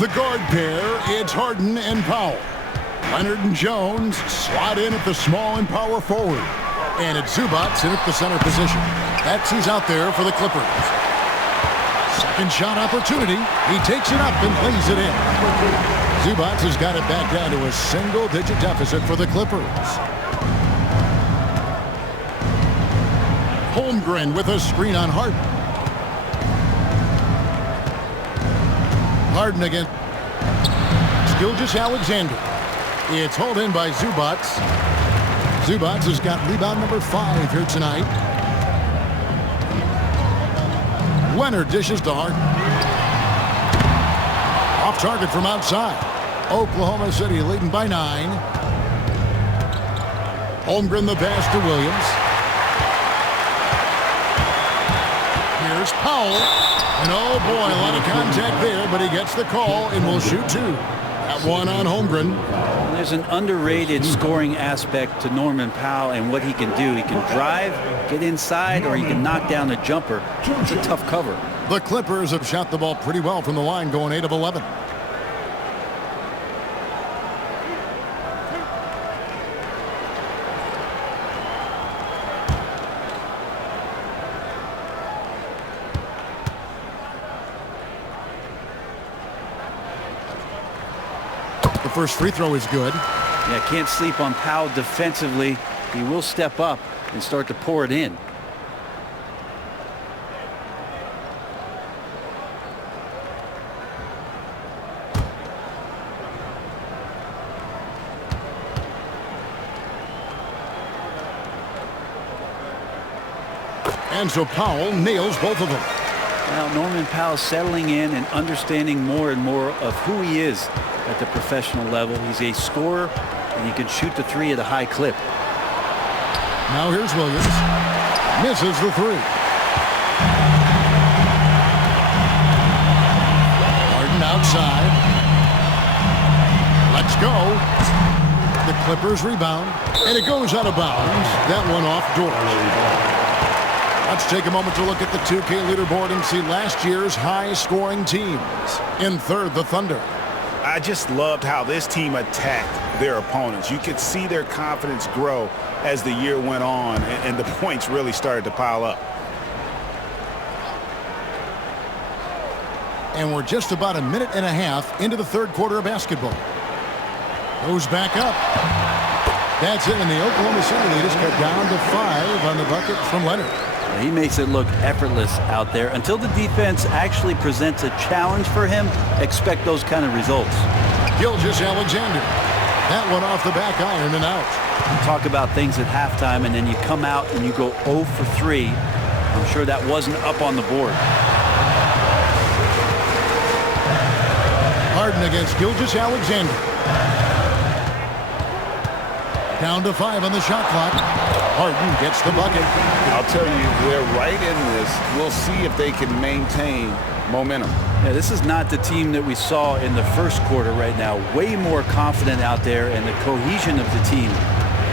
The guard pair, it's Harden and Powell. Leonard and Jones slot in at the small and power forward. And it's Zubac in at the center position. That's who's out there for the Clippers. Second shot opportunity. He takes it up and lays it in. Zubac has got it back down to a single-digit deficit for the Clippers. Holmgren with a screen on Harden. Harden again. Gilgeous-Alexander. It's hauled in by Zubats. Zubats has got rebound number 5 here tonight. Leonard dishes to Harden. Off target from outside. Oklahoma City leading by 9. Holmgren the pass to Williams. Here's Powell. And oh boy, a lot of contact there, but he gets the call and will shoot 2. That one on Holmgren. There's an underrated scoring aspect to Norman Powell and what he can do. He can drive, get inside, or he can knock down a jumper. It's a tough cover. The Clippers have shot the ball pretty well from the line, going 8 of 11. The first free throw is good. Yeah, can't sleep on Powell defensively. He will step up and start to pour it in. And so Powell nails both of them. Now Norman Powell settling in and understanding more and more of who he is at the professional level. He's a scorer, and he can shoot the 3 at a high clip. Now here's Williams. Misses the 3. Harden outside. Let's go. The Clippers rebound, and it goes out of bounds. That one off George. Let's take a moment to look at the 2K leaderboard and see last year's high-scoring teams. In third, the Thunder. I just loved how this team attacked their opponents. You could see their confidence grow as the year went on, and the points really started to pile up. And we're just about a minute and a half into the third quarter of basketball. Goes back up. That's it, and the Oklahoma City lead is cut down to 5 on the bucket from Leonard. He makes it look effortless out there. Until the defense actually presents a challenge for him, expect those kind of results. Gilgeous-Alexander. That one off the back iron and out. You talk about things at halftime, and then you come out and you go 0 for 3. I'm sure that wasn't up on the board. Harden against Gilgeous-Alexander. Down to 5 on the shot clock. Harden gets the bucket. I'll tell you, they're right in this. We'll see if they can maintain momentum. Yeah, this is not the team that we saw in the first quarter right now. Way more confident out there, and the cohesion of the team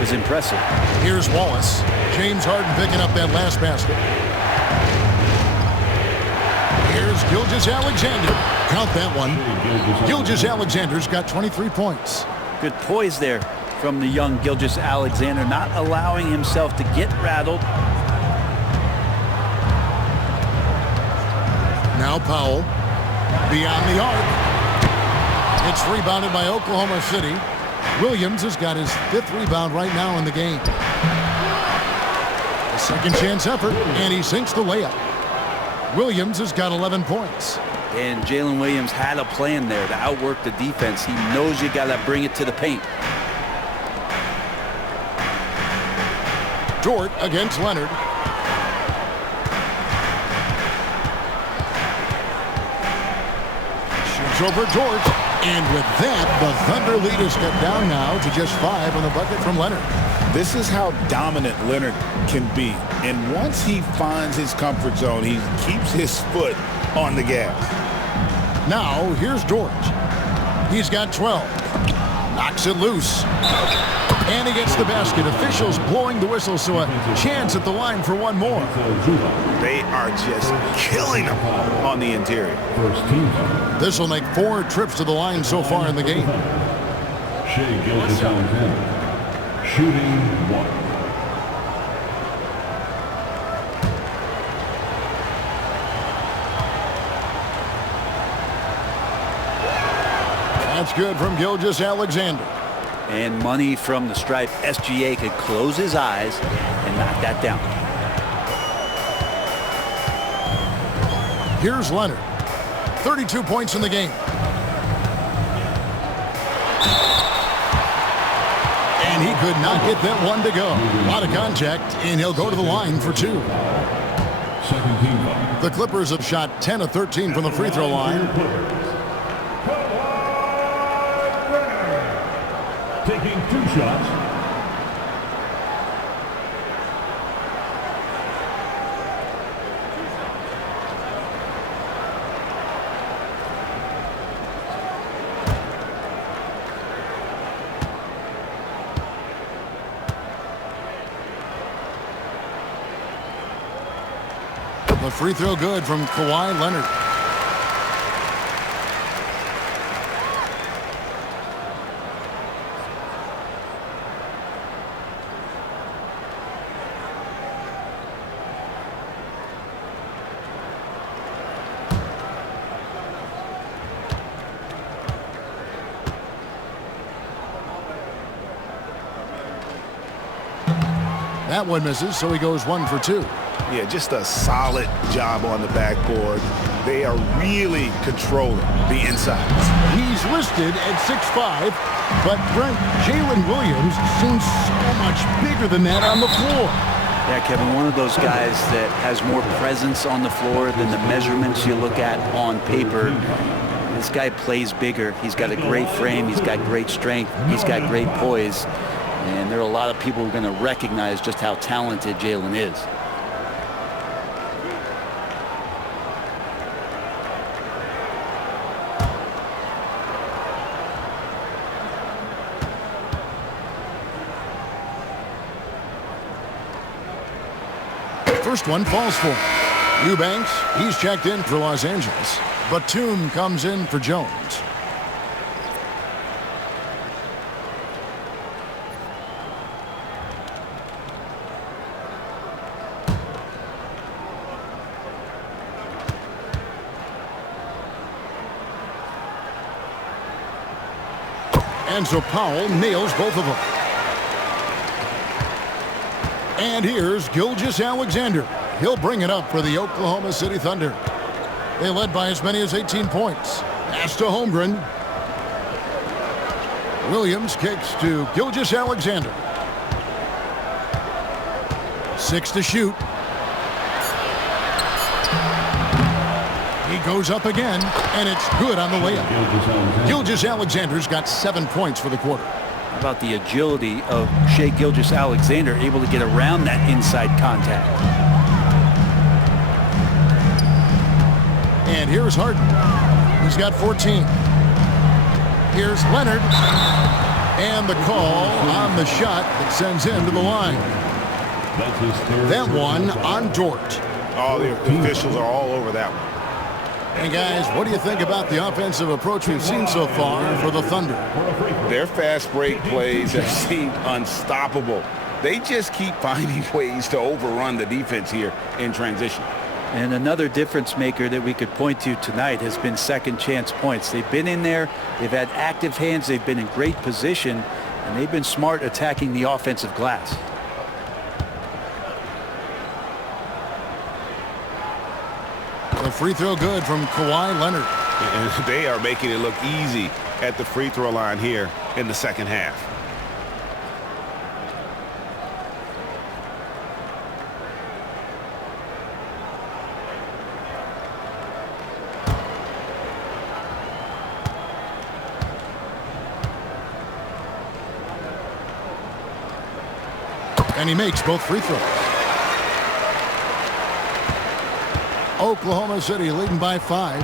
is impressive. Here's Wallace. James Harden picking up that last basket. Here's Gilgeous-Alexander. Count that one. Gilgeous-Alexander's got 23 points. Good poise there from the young Gilgeous-Alexander, not allowing himself to get rattled. Now Powell, beyond the arc. It's rebounded by Oklahoma City. Williams has got his 5th rebound right now in the game. A second chance effort, and he sinks the layup. Williams has got 11 points. And Jalen Williams had a plan there to outwork the defense. He knows you got to bring it to the paint. Dort against Leonard. Shoots over Dort. And with that, the Thunder lead is cut down now to just 5 on the bucket from Leonard. This is how dominant Leonard can be. And once he finds his comfort zone, he keeps his foot on the gas. Now, here's Dort. He's got 12. Knocks it loose. And he gets the basket. Officials blowing the whistle, so a chance at the line for one more. They are just killing them on the interior. This will make 4 trips to the line so far in the game. Shai Gilgeous-Alexander, shooting 1. That's good from Gilgeous-Alexander. And money from the stripe. SGA could close his eyes and knock that down. Here's Leonard. 32 points in the game. And he could not get that one to go. A lot of contact, and he'll go to the line for 2. The Clippers have shot 10 of 13 from the free throw line. Taking 2 shots. The free throw good from Kawhi Leonard. That one misses, so he goes 1 for 2. Yeah, just a solid job on the backboard. They are really controlling the inside. He's listed at 6'5", but Brent, Jalen Williams seems so much bigger than that on the floor. Yeah, Kevin, one of those guys that has more presence on the floor than the measurements you look at on paper. This guy plays bigger. He's got a great frame. He's got great strength. He's got great poise. And there are a lot of people who are going to recognize just how talented Jalen is. First one falls for him. Eubanks, he's checked in for Los Angeles. Batum comes in for Jones. And so Powell nails both of them. And here's Gilgeous-Alexander. He'll bring it up for the Oklahoma City Thunder. They led by as many as 18 points. Pass to Holmgren. Williams kicks to Gilgeous-Alexander. 6 to shoot. He goes up again, and it's good on the layup. Gilgeous-Alexander's got 7 points for the quarter. How about the agility of Shai Gilgeous-Alexander, able to get around that inside contact? And here's Harden. He's got 14. Here's Leonard. And the call on the shot that sends him to the line. That one on Dort. Oh, the officials are all over that one. And guys, what do you think about the offensive approach we've seen so far for the Thunder? Their fast break plays have seemed unstoppable. They just keep finding ways to overrun the defense here in transition. And another difference maker that we could point to tonight has been second chance points. They've been in there, they've had active hands, they've been in great position, and they've been smart attacking the offensive glass. The free throw good from Kawhi Leonard. And they are making it look easy at the free throw line here in the second half. And he makes both free throws. Oklahoma City leading by 5.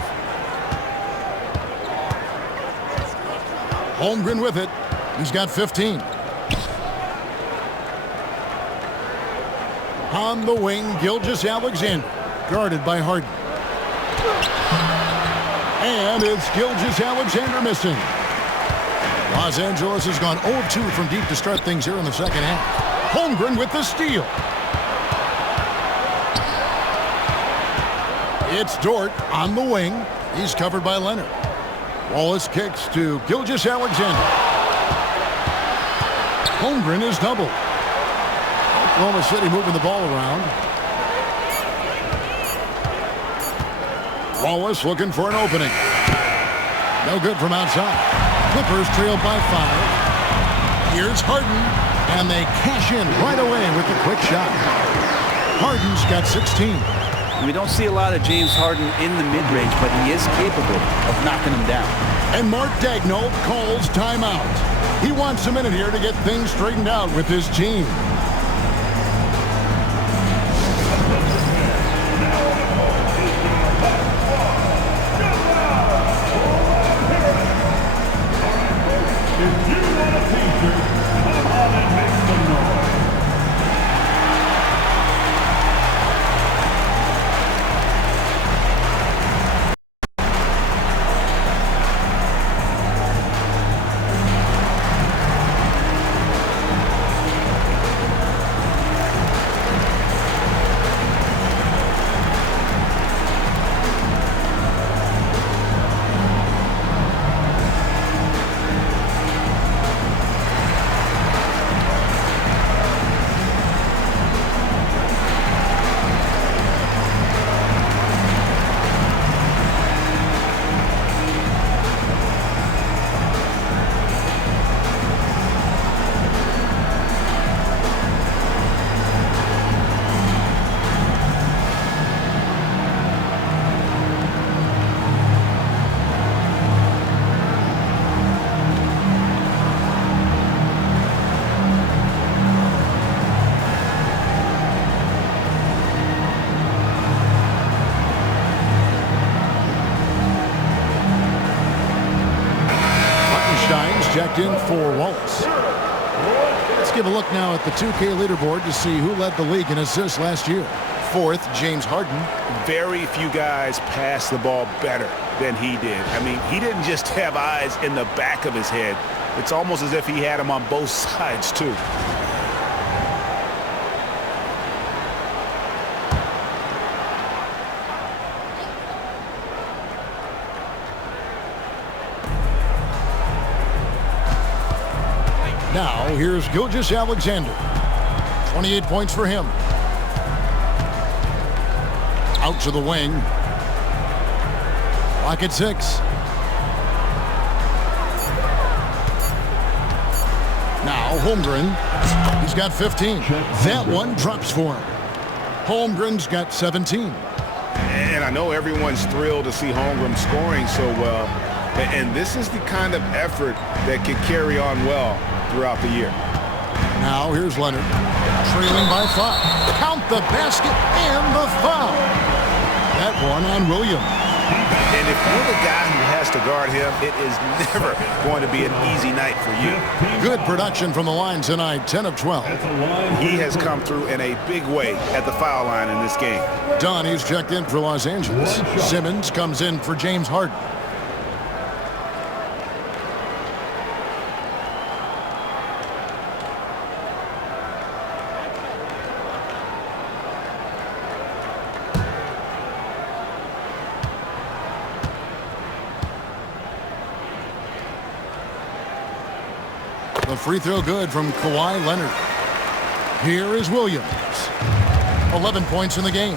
Holmgren with it. He's got 15. On the wing, Gilgeous-Alexander, guarded by Harden. And it's Gilgeous-Alexander missing. Los Angeles has gone 0-2 from deep to start things here in the second half. Holmgren with the steal. It's Dort on the wing. He's covered by Leonard. Wallace kicks to Gilgeous-Alexander. Holmgren is doubled. Oklahoma City moving the ball around. Wallace looking for an opening. No good from outside. Clippers trail by 5. Here's Harden, and they cash in right away with the quick shot. Harden's got 16. We don't see a lot of James Harden in the mid-range, but he is capable of knocking them down. And Mark Daigneault calls timeout. He wants a minute here to get things straightened out with his team. Checked in for Wallace. Let's give a look now at the 2K leaderboard to see who led the league in assists last year. 4th, James Harden. Very few guys pass the ball better than he did. I mean, he didn't just have eyes in the back of his head. It's almost as if he had them on both sides, too. Now, here's Gilgeous-Alexander. 28 points for him. Out to the wing. Clock at 6. Now, Holmgren. He's got 15. That one drops for him. Holmgren's got 17. And I know everyone's thrilled to see Holmgren scoring so well. And this is the kind of effort that can carry on well throughout the year. Now here's Leonard, trailing by 5. Count the basket and the foul. That one on Williams. And if you're the guy who has to guard him, it is never going to be an easy night for you. Good production from the line tonight, 10 of 12. He has come through in a big way at the foul line in this game. Donnie's checked in for Los Angeles. Simmons comes in for James Harden. The free throw good from Kawhi Leonard. Here is Williams. 11 points in the game.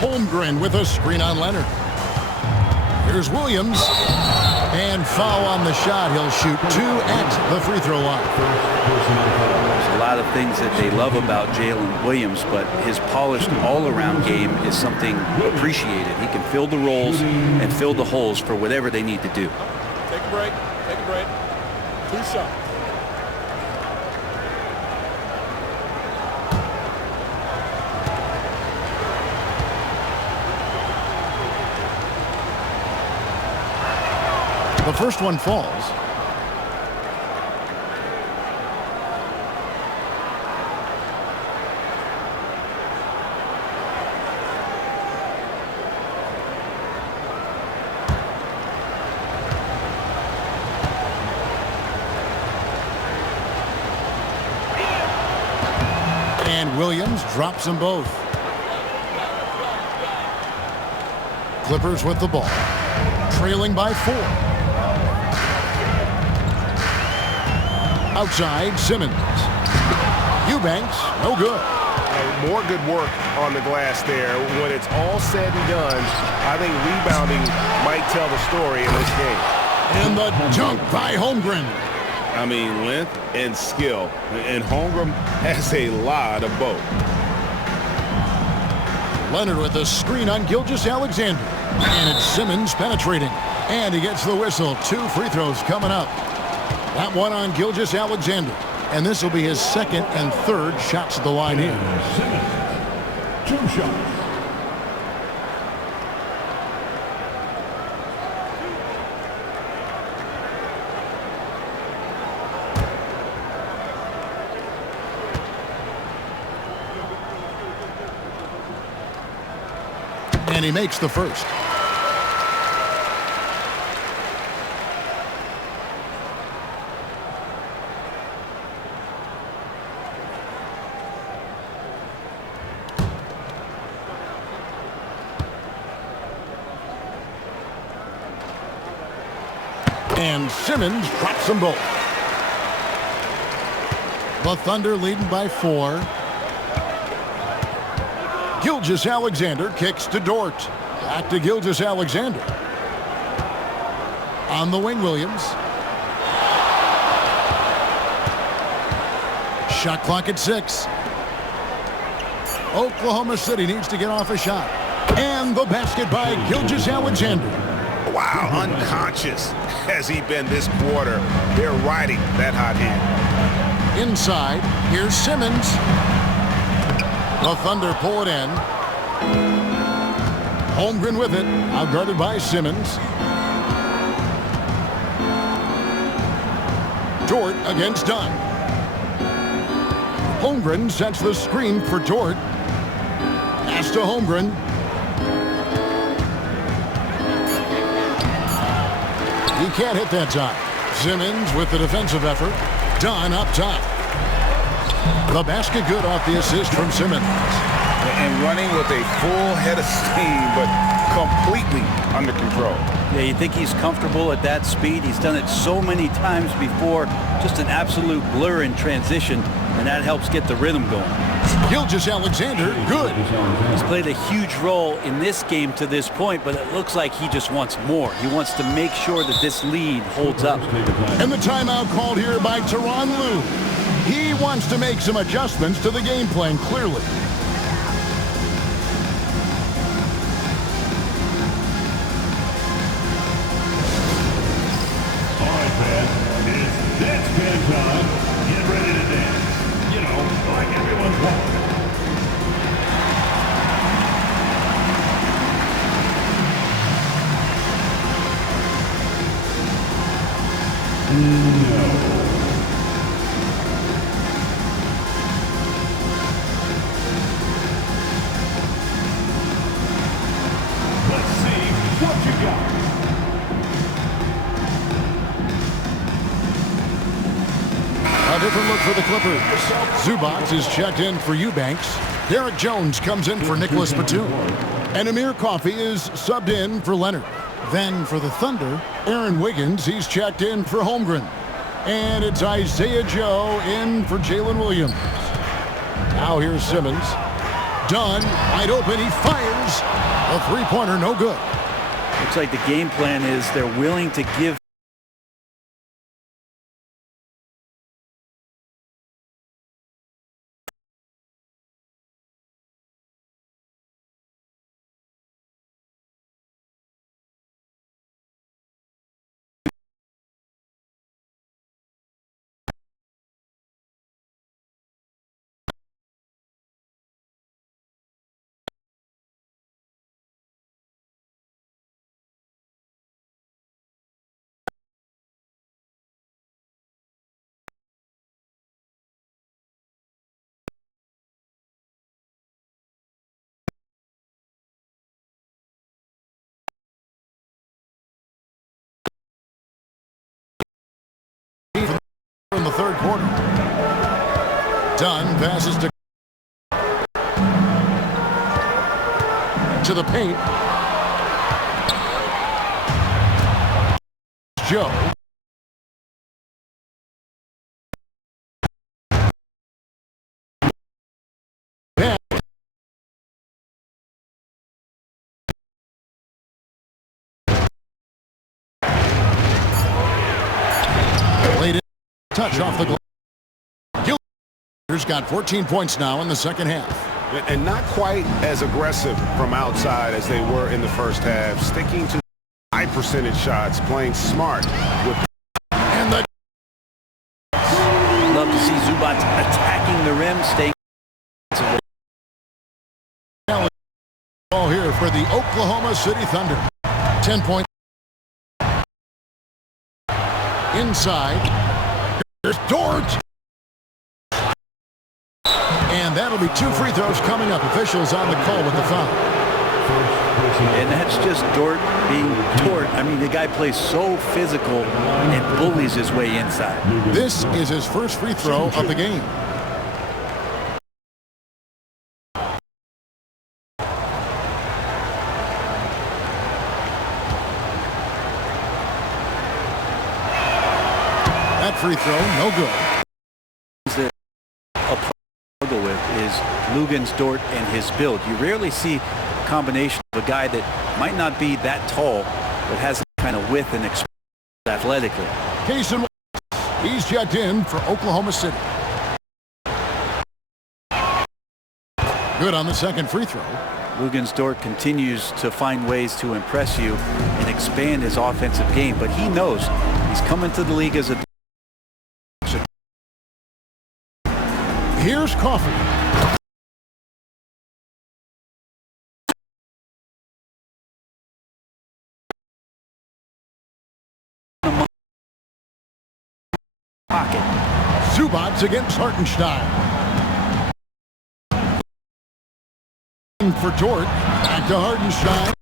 Holmgren with a screen on Leonard. Here's Williams. And foul on the shot. He'll shoot 2 at the free throw line. There's a lot of things that they love about Jalen Williams, but his polished all-around game is something appreciated. He can fill the roles and fill the holes for whatever they need to do. Take a break. Take a break. 2 shots. The first one falls. And Williams drops them both. Clippers with the ball. Trailing by 4. Outside, Simmons. Eubanks, no good. More good work on the glass there. When it's all said and done, I think rebounding might tell the story in this game. And the dunk by Holmgren. I mean, length and skill. And Holmgren has a lot of both. Leonard with the screen on Gilgeous-Alexander. And it's Simmons penetrating. And he gets the whistle. 2 free throws coming up. That one on Gilgeous-Alexander. And this will be his second and third shots at the line here. Simmons, 2 shots. And he makes the first. And Simmons drops them both. The Thunder leading by 4. Gilgeous-Alexander kicks to Dort. Back to Gilgeous-Alexander. On the wing, Williams. Shot clock at 6. Oklahoma City needs to get off a shot. And the basket by Gilgeous-Alexander. Wow, unconscious has he been this quarter. They're riding that hot hand. Inside, here's Simmons. The Thunder pull it in. Holmgren with it, outguarded by Simmons. Dort against Dunn. Holmgren sets the screen for Dort. Pass to Holmgren. He can't hit that time. Simmons with the defensive effort. Dunn up top. The basket good off the assist from Simmons. And running with a full head of steam, but completely under control. Yeah, you think he's comfortable at that speed. He's done it so many times before. Just an absolute blur in transition, and that helps get the rhythm going. Gilgeous-Alexander, good. He's played a huge role in this game to this point, but it looks like he just wants more. He wants to make sure that this lead holds up. And the timeout called here by Tyronn Lue. He wants to make some adjustments to the game plan, clearly. All right, fans, it's dance band time. Get ready to dance. You know, like everyone's walking. No. Let's see what you got. A different look for the Clippers. Zubac is checked in for Eubanks. Derek Jones comes in for Nicholas Batum. And Amir Coffey is subbed in for Leonard. Then for the Thunder, Aaron Wiggins, he's checked in for Holmgren. And it's Isaiah Joe in for Jalen Williams. Now here's Simmons. Dunn, wide open, he fires. A three-pointer, no good. Looks like the game plan is they're willing to give in the third quarter. Dunn passes to the paint. Joe. touch off the glass. Gilgeous got 14 points now in the second half. And not quite as aggressive from outside as they were in the first half. Sticking to high percentage shots, playing smart. And the Love to see Zubac attacking the rim, staying. ball here for the Oklahoma City Thunder. 10 points. Inside. Here's Dort. And that'll be 2 free throws coming up. Officials on the call with the foul. And that's just Dort being Dort. I mean, the guy plays so physical and bullies his way inside. This is his first free throw of the game. That free throw, no good. With is Lugan's, Dort, and his build. You rarely see a combination of a guy that might not be that tall, but has that kind of width and experience athletically. Cason, he's checked in for Oklahoma City. Good on the second free throw. Lugan's, Dort continues to find ways to impress you and expand his offensive game, but he knows he's coming to the league as a. Here's Coffey. Pocket. Zubac against Hartenstein. For Dort. Back to Hartenstein.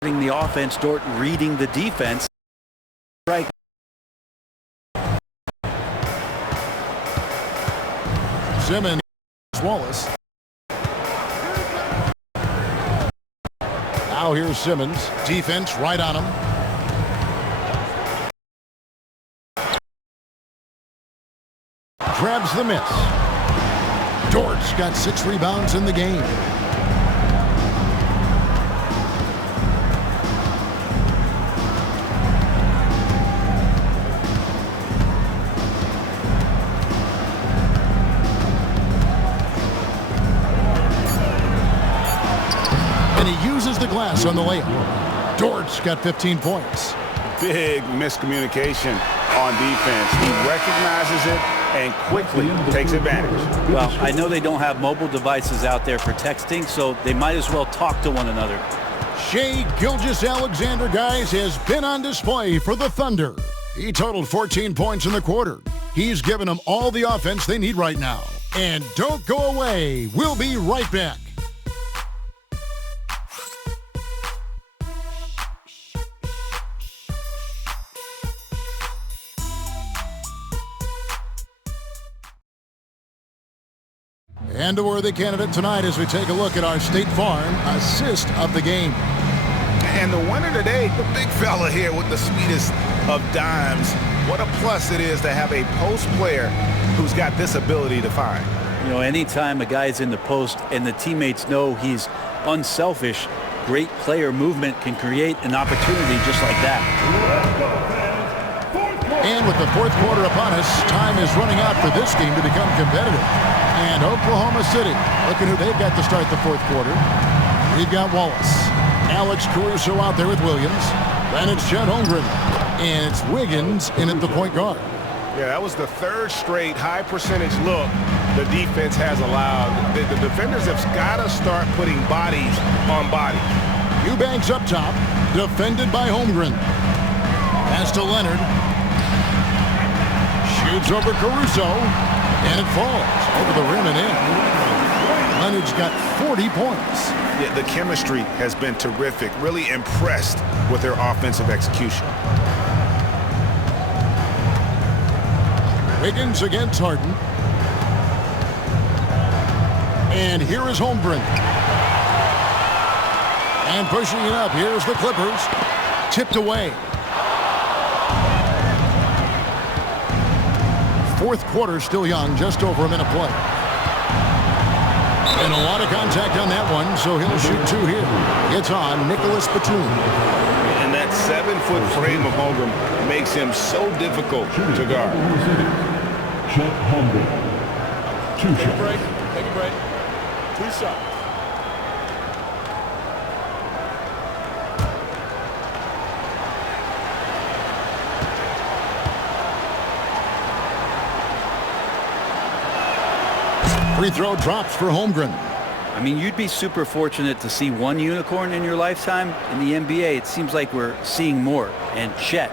The offense, Dort reading the defense. Right. Simmons, Wallace. Now here's Simmons. Defense right on him. Grabs the miss. Dort's got 6 rebounds in the game. The glass on the layup. Dort's got 15 points. Big miscommunication on defense. He recognizes it and quickly takes advantage. Well, I know they don't have mobile devices out there for texting, so they might as well talk to one another. Shai Gilgeous-Alexander, guys, has been on display for the Thunder. He totaled 14 points in the quarter. He's given them all the offense they need right now. And don't go away. We'll be right back. And a worthy candidate tonight as we take a look at our State Farm assist of the game. And the winner today, the big fella here with the sweetest of dimes. What a plus it is to have a post player who's got this ability to find. You know, anytime a guy's in the post and the teammates know he's unselfish, great player movement can create an opportunity just like that. And with the fourth quarter upon us, time is running out for this game to become competitive. And Oklahoma City, look at who they've got to start the fourth quarter. We've got Wallace. Alex Caruso out there with Williams. Then it's Chet Holmgren. And it's Wiggins in at the point guard. Yeah, that was the third straight high percentage look the defense has allowed. The defenders have got to start putting bodies on bodies. Eubanks up top, defended by Holmgren. Pass to Leonard. Shoots over Caruso, and it falls over the rim and in. Leonard's got 40 points. Yeah, the chemistry has been terrific. Really impressed with their offensive execution. Wiggins against Harden. And here is Holmgren. And pushing it up. Here's the Clippers. Tipped away. Fourth quarter still young, just over a minute play. And a lot of contact on that one, so he'll shoot 2 here. It's on Nicholas Batum. And that 7-foot frame of Holmgren makes him so difficult to guard. Chet Holmgren. 2 shots. Take a break. Take a break. 2 shots. Free throw drops for Holmgren. I mean, you'd be super fortunate to see one unicorn in your lifetime. In the NBA, it seems like we're seeing more, and Chet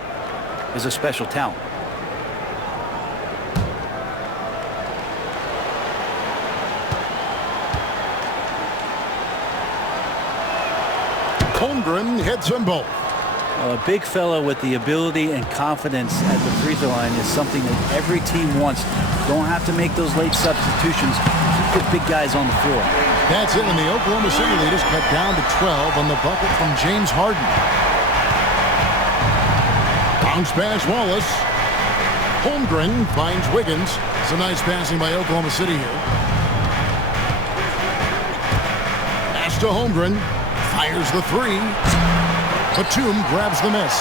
is a special talent. Holmgren hits them both. Well, a big fella with the ability and confidence at the free throw line is something that every team wants. Don't have to make those late substitutions. Keep the big guys on the floor. That's it, and the Oklahoma City lead is cut down to 12 on the bucket from James Harden. Bounce pass Wallace. Holmgren finds Wiggins. Some nice passing by Oklahoma City here. Pass to Holmgren. Fires the three. Batum grabs the miss.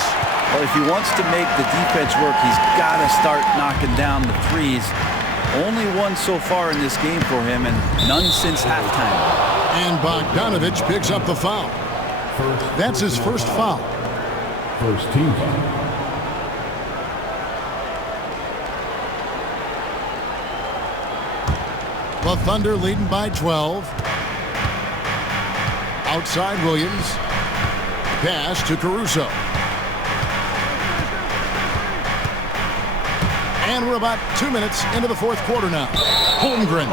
Well, if he wants to make the defense work, he's got to start knocking down the threes. Only one so far in this game for him, and none since halftime. And Bogdanovich picks up the foul. That's his first foul. First team foul. The Thunder leading by 12. Outside Williams. Pass to Caruso. And we're about 2 minutes into the fourth quarter now. Holmgren.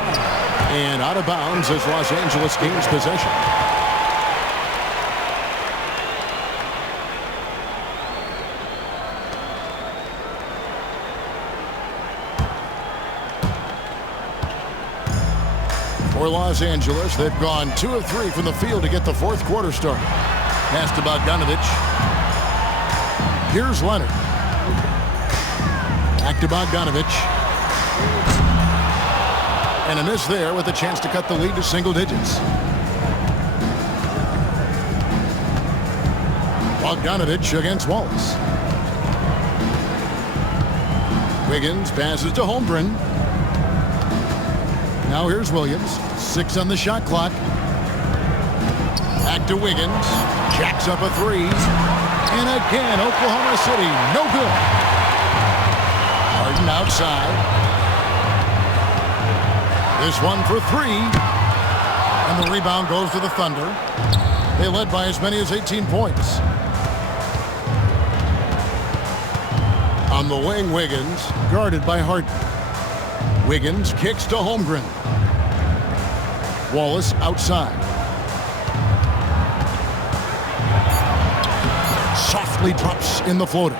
And out of bounds as Los Angeles gains possession. For Los Angeles, they've gone 2 of 3 from the field to get the fourth quarter started. Pass to Bogdanovich. Here's Leonard. Back to Bogdanovich. And a miss there with a chance to cut the lead to single digits. Bogdanovich against Wallace. Wiggins passes to Holmgren. Now here's Williams. 6 on the shot clock. Back to Wiggins. Jacks up a three. And again, Oklahoma City, no good. Harden outside. This one for 3. And the rebound goes to the Thunder. They led by as many as 18 points. On the wing, Wiggins, guarded by Harden. Wiggins kicks to Holmgren. Wallace outside. Softly drops in the floater.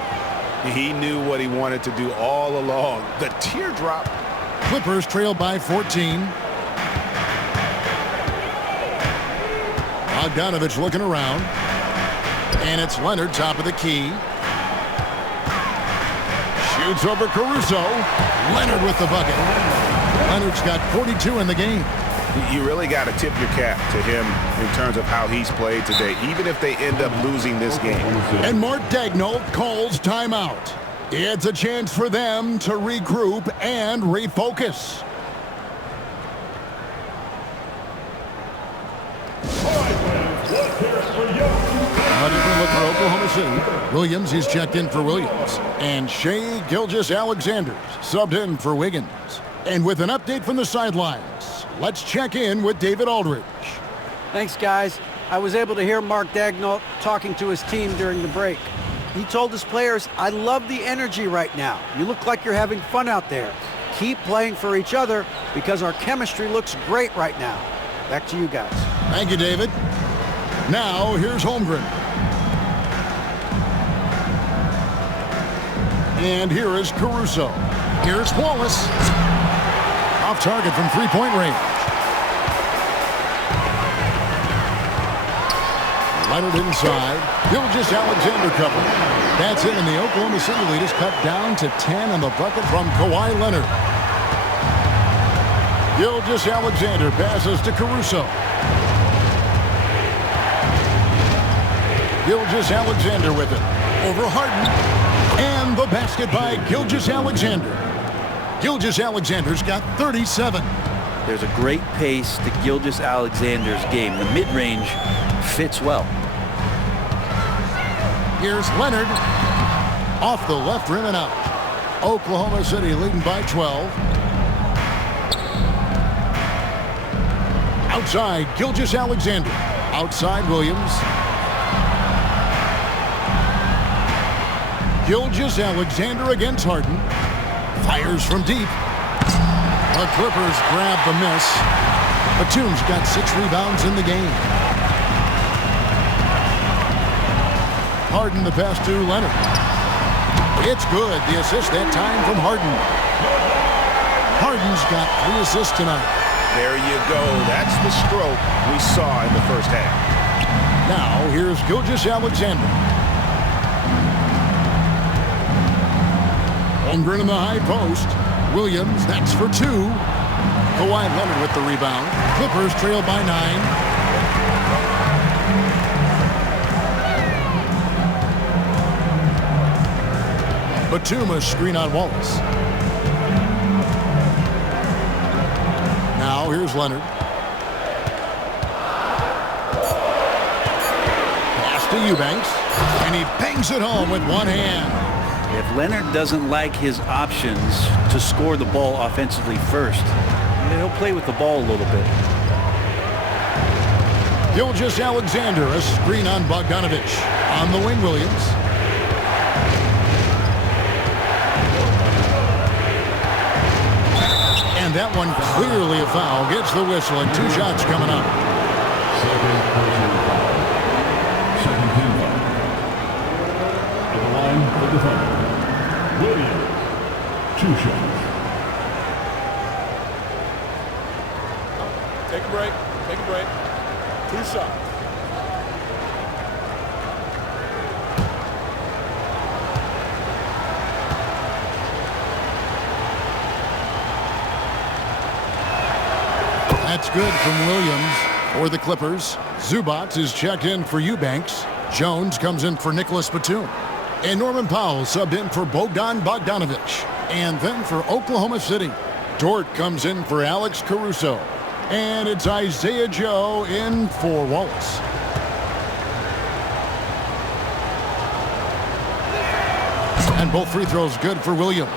He knew what he wanted to do all along. The teardrop. Clippers trail by 14. Bogdanovich looking around. And it's Leonard, top of the key. Shoots over Caruso. Leonard with the bucket. Leonard's got 42 in the game. You really got to tip your cap to him in terms of how he's played today, even if they end up losing this game. And Mark Daigneault calls timeout. It's a chance for them to regroup and refocus. A different look for Oklahoma City. Williams is checked in for Williams. And Shai Gilgeous-Alexander subbed in for Wiggins. And with an update from the sidelines, let's check in with David Aldridge. Thanks, guys. I was able to hear Mark Daigneault talking to his team during the break. He told his players, "I love the energy right now. You look like you're having fun out there. Keep playing for each other because our chemistry looks great right now." Back to you guys. Thank you, David. Now, here's Holmgren. And here is Caruso. Here's Wallace. Off target from three-point range. Leonard inside. Gilgeous-Alexander cover. That's it, and the Oklahoma City lead is cut down to 10 on the bucket from Kawhi Leonard. Gilgeous-Alexander passes to Caruso. Gilgeous-Alexander with it. over Harden. And the basket by Gilgeous-Alexander. Gilgeous-Alexander's got 37. There's a great pace to Gilgeous-Alexander's game. The mid-range fits well. Here's Leonard. Off the left rim and out. Oklahoma City leading by 12. Outside, Gilgeous-Alexander. Outside, Williams. Gilgeous-Alexander against Harden. Fires from deep. The Clippers grab the miss. Batum's got 6 rebounds in the game. Harden the pass to Leonard. It's good. The assist that time from Harden. Harden's got 3 assists tonight. There you go. That's the stroke we saw in the first half. Now here's Gilgeous-Alexander. Holmgren in the high post. Williams, that's for 2. Kawhi Leonard with the rebound. Clippers trail by 9. Batum a screen on Wallace. Now here's Leonard. Pass to Eubanks. And he bangs it home with one hand. If Leonard doesn't like his options to score the ball offensively first, he'll play with the ball a little bit. Gilgeous-Alexander, a screen on Bogdanovich. On the wing, Williams. And that one clearly a foul. Gets the whistle and 2 shots coming up. Second personal foul. Second team foul. At the line for the Thunder, Williams. 2 shots. Take a break. Take a break. 2 shots. That's good from Williams for the Clippers. Zubac is checked in for Eubanks. Jones comes in for Nicholas Batum. And Norman Powell subbed in for Bogdan Bogdanovich. And then for Oklahoma City, Dort comes in for Alex Caruso. And it's Isaiah Joe in for Wallace. And both free throws good for Williams.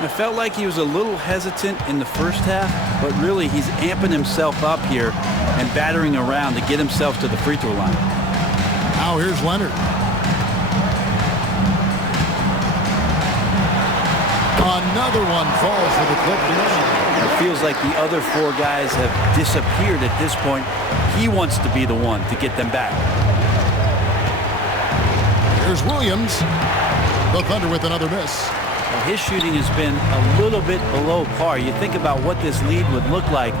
It felt like he was a little hesitant in the first half, but really he's amping himself up here and battering around to get himself to the free throw line. Now here's Leonard. Another one falls for the Clippers. It feels like the other 4 guys have disappeared at this point. He wants to be the one to get them back. Here's Williams. The Thunder with another miss. Well, his shooting has been a little bit below par. You think about what this lead would look like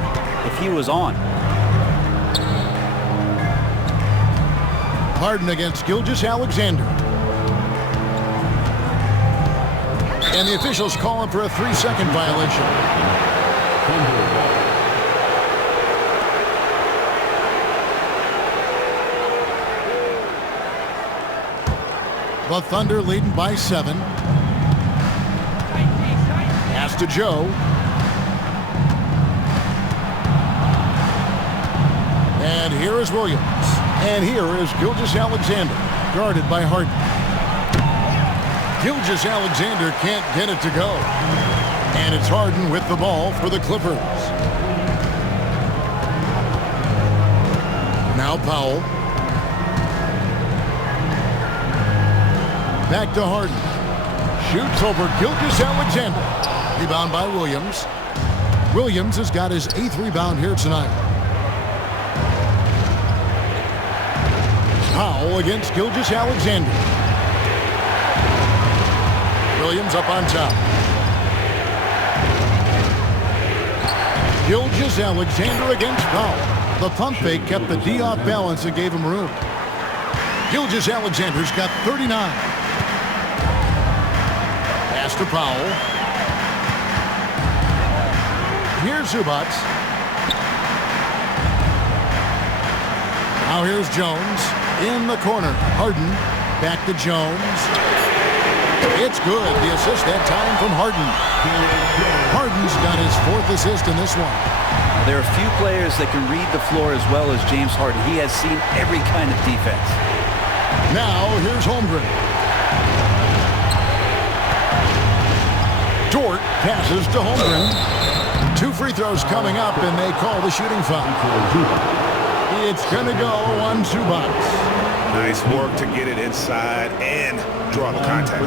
if he was on. Harden against Gilgeous-Alexander. And the officials call him for a 3-second violation. The Thunder leading by 7. Pass to Joe. And here is Williams. And here is Gilgeous-Alexander, guarded by Harden. Gilgeous-Alexander can't get it to go. And it's Harden with the ball for the Clippers. Now Powell. Back to Harden. Shoots over Gilgeous-Alexander. Rebound by Williams. Williams has got his 8th rebound here tonight. Powell against Gilgeous-Alexander. Williams up on top. Gilgeous-Alexander against Powell. The pump fake kept the D off balance and gave him room. Gilgeous-Alexander's got 39. Pass to Powell. Here's Zubac. Now here's Jones in the corner. Harden. back to Jones. It's good. The assist that time from Harden. Harden's got his 4th assist in this one. There are few players that can read the floor as well as James Harden. He has seen every kind of defense. Now here's Holmgren. Dort passes to Holmgren. 2 free throws coming up, and they call the shooting foul. It's going to go on Zubac. Nice work to get it inside and draw the contact.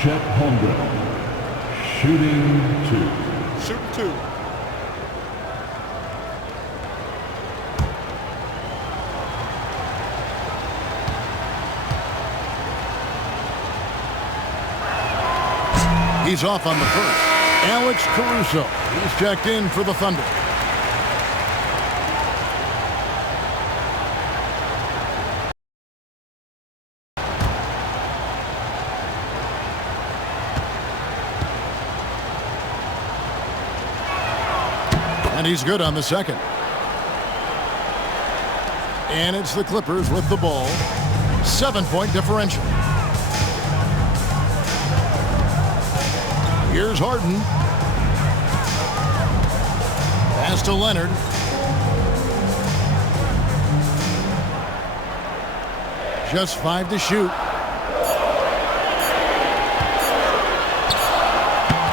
Chet Holmgren, shooting 2. Shooting 2. He's off on the first. Alex Caruso. He's checked in for the Thunder. And he's good on the second. And it's the Clippers with the ball. 7-point differential. Here's Harden. Pass to Leonard. Just 5 to shoot.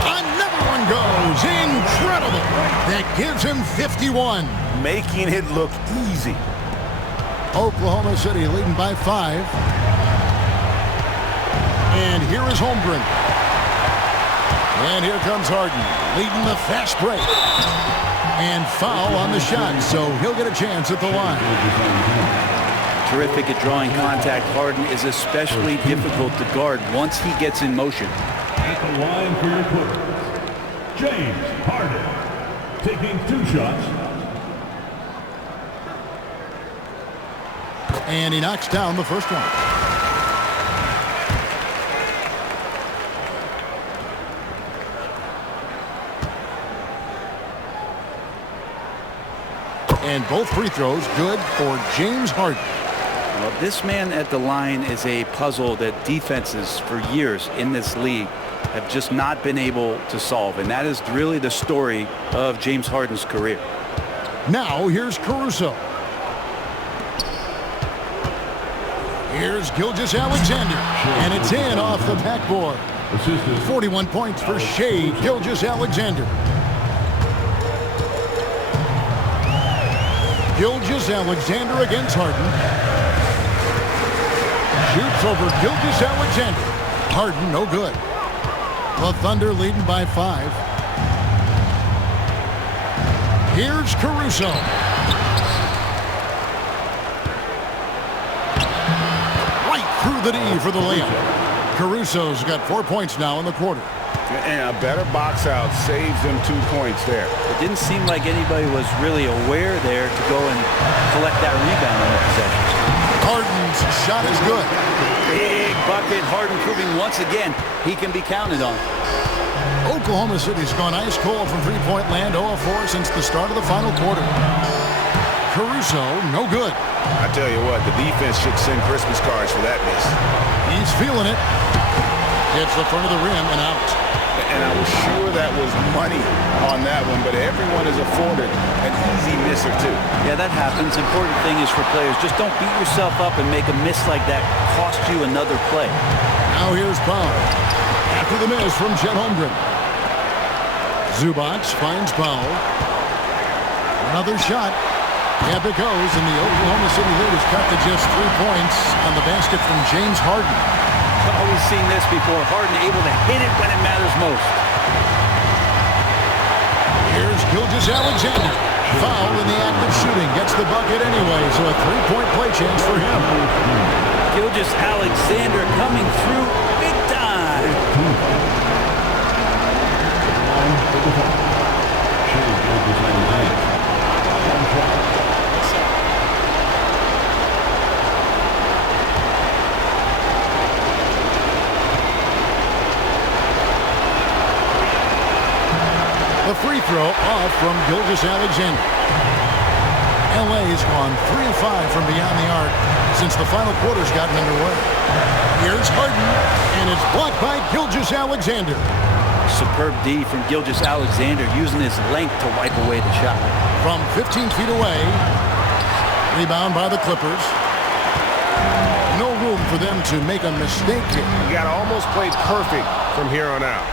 Another one goes. Incredible. That gives him 51. Making it look easy. Oklahoma City leading by 5. And here is Holmgren. And here comes Harden, leading the fast break. And foul on the shot, so he'll get a chance at the line. Terrific at drawing contact. Harden is especially difficult to guard once he gets in motion. At the line for your Clippers, James Harden, taking 2 shots. And he knocks down the first one. And both free throws good for James Harden. Well, this man at the line is a puzzle that defenses for years in this league have just not been able to solve. And that is really the story of James Harden's career. Now here's Caruso. Here's Gilgeous-Alexander. And it's in off the backboard. 41 points for Shai Gilgeous-Alexander. Gilgeous-Alexander against Harden. Shoots over Gilgeous-Alexander. Harden, no good. The Thunder leading by 5. Here's Caruso. Right through the D for the layup. Caruso's got 4 points now in the quarter. And a better box out saves them 2 points there. It didn't seem like anybody was really aware there to go and collect that rebound on the possession. Harden's shot is good. Big bucket. Harden proving once again he can be counted on. Oklahoma City's gone ice cold from three-point land, 0 of 4 since the start of the final quarter. Caruso, no good. I tell you what, the defense should send Christmas cards for that miss. He's feeling it. Hits the front of the rim and out. And I was sure that was money on that one, but everyone is afforded an easy miss or 2. Yeah, that happens. Important thing is for players, just don't beat yourself up and make a miss like that cost you another play. Now here's Powell. After the miss from Chet Holmgren. Zubac finds Powell. Another shot. Up it goes, and the Oklahoma City lead is cut to just 3 points on the basket from James Harden. Always seen this before. Harden able to hit it when it matters most. Here's Gilgeous-Alexander. Foul in the act of shooting. Gets the bucket anyway, so a 3-point play chance for him. Gilgeous-Alexander coming through big time. The free throw off from Gilgeous-Alexander. LA's gone 3 of 5 from beyond the arc since the final quarter's gotten underway. Here's Harden, and it's blocked by Gilgeous-Alexander. Superb D from Gilgeous-Alexander, using his length to wipe away the shot. From 15 feet away, rebound by the Clippers. No room for them to make a mistake here. You got to almost play perfect from here on out.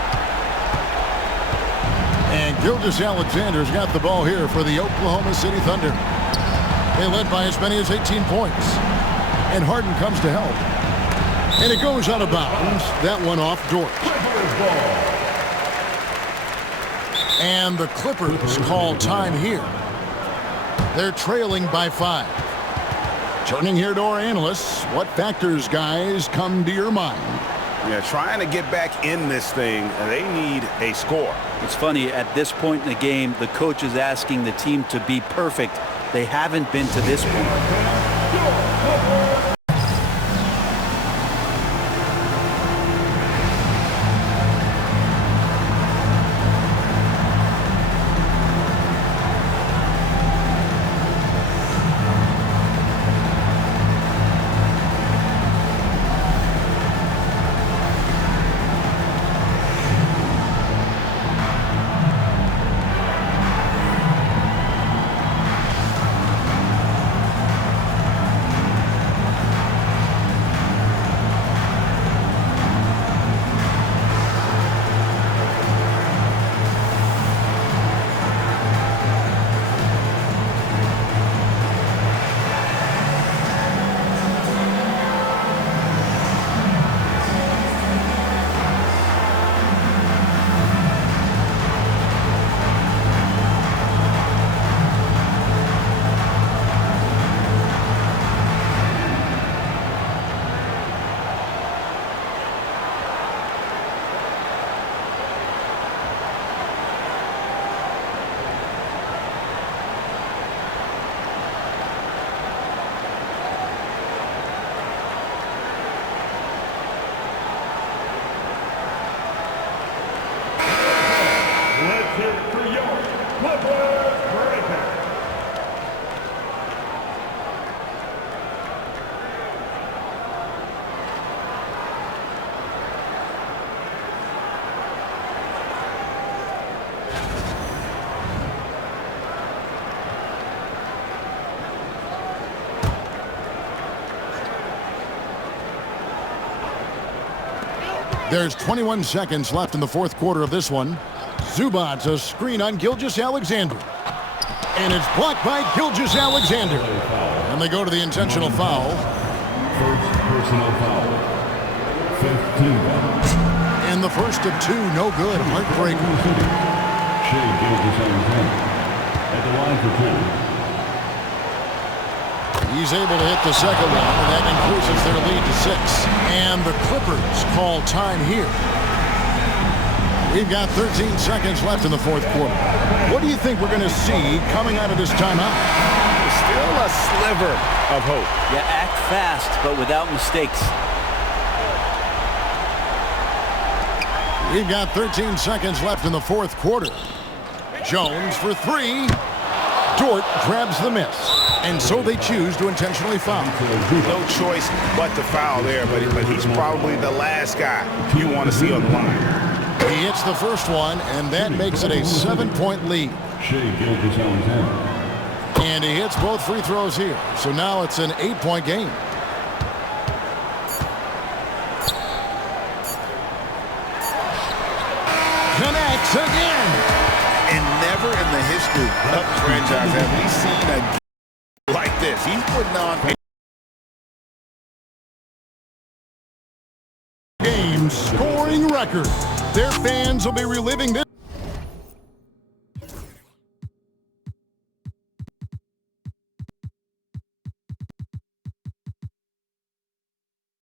And Gilgeous-Alexander's got the ball here for the Oklahoma City Thunder. They led by as many as 18 points. And Harden comes to help. And it goes out of bounds. That one off Dort. And the Clippers call time here. They're trailing by 5. Turning here to our analysts, what factors, guys, come to your mind? Yeah, trying to get back in this thing, they need a score. It's funny, at this point in the game, the coach is asking the team to be perfect. They haven't been to this point. There's 21 seconds left in the fourth quarter of this one. Zubac's a screen on Gilgeous-Alexander. And it's blocked by Gilgeous-Alexander. And they go to the intentional foul. First personal foul. 15. And the first of 2, no good. Heartbreaker. Shea Gilgeous-Alexander at the line for 2. He's able to hit the second one, and that increases their lead to 6. And the Clippers call time here. We've got 13 seconds left in the fourth quarter. What do you think we're going to see coming out of this timeout? Still a sliver of hope. Yeah, act fast, but without mistakes. We've got 13 seconds left in the fourth quarter. Jones for 3. Dort grabs the miss. And so they choose to intentionally foul. No choice but to foul there, but he's probably the last guy you want to see on the line. He hits the first one, and that makes it a 7-point lead. Shea Gilgeous-Alexander. And he hits both free throws here. So now it's an 8-point game. Connects again. And never in the history of the franchise have we seen a game like this. He's putting on a game scoring record. Their fans will be reliving this.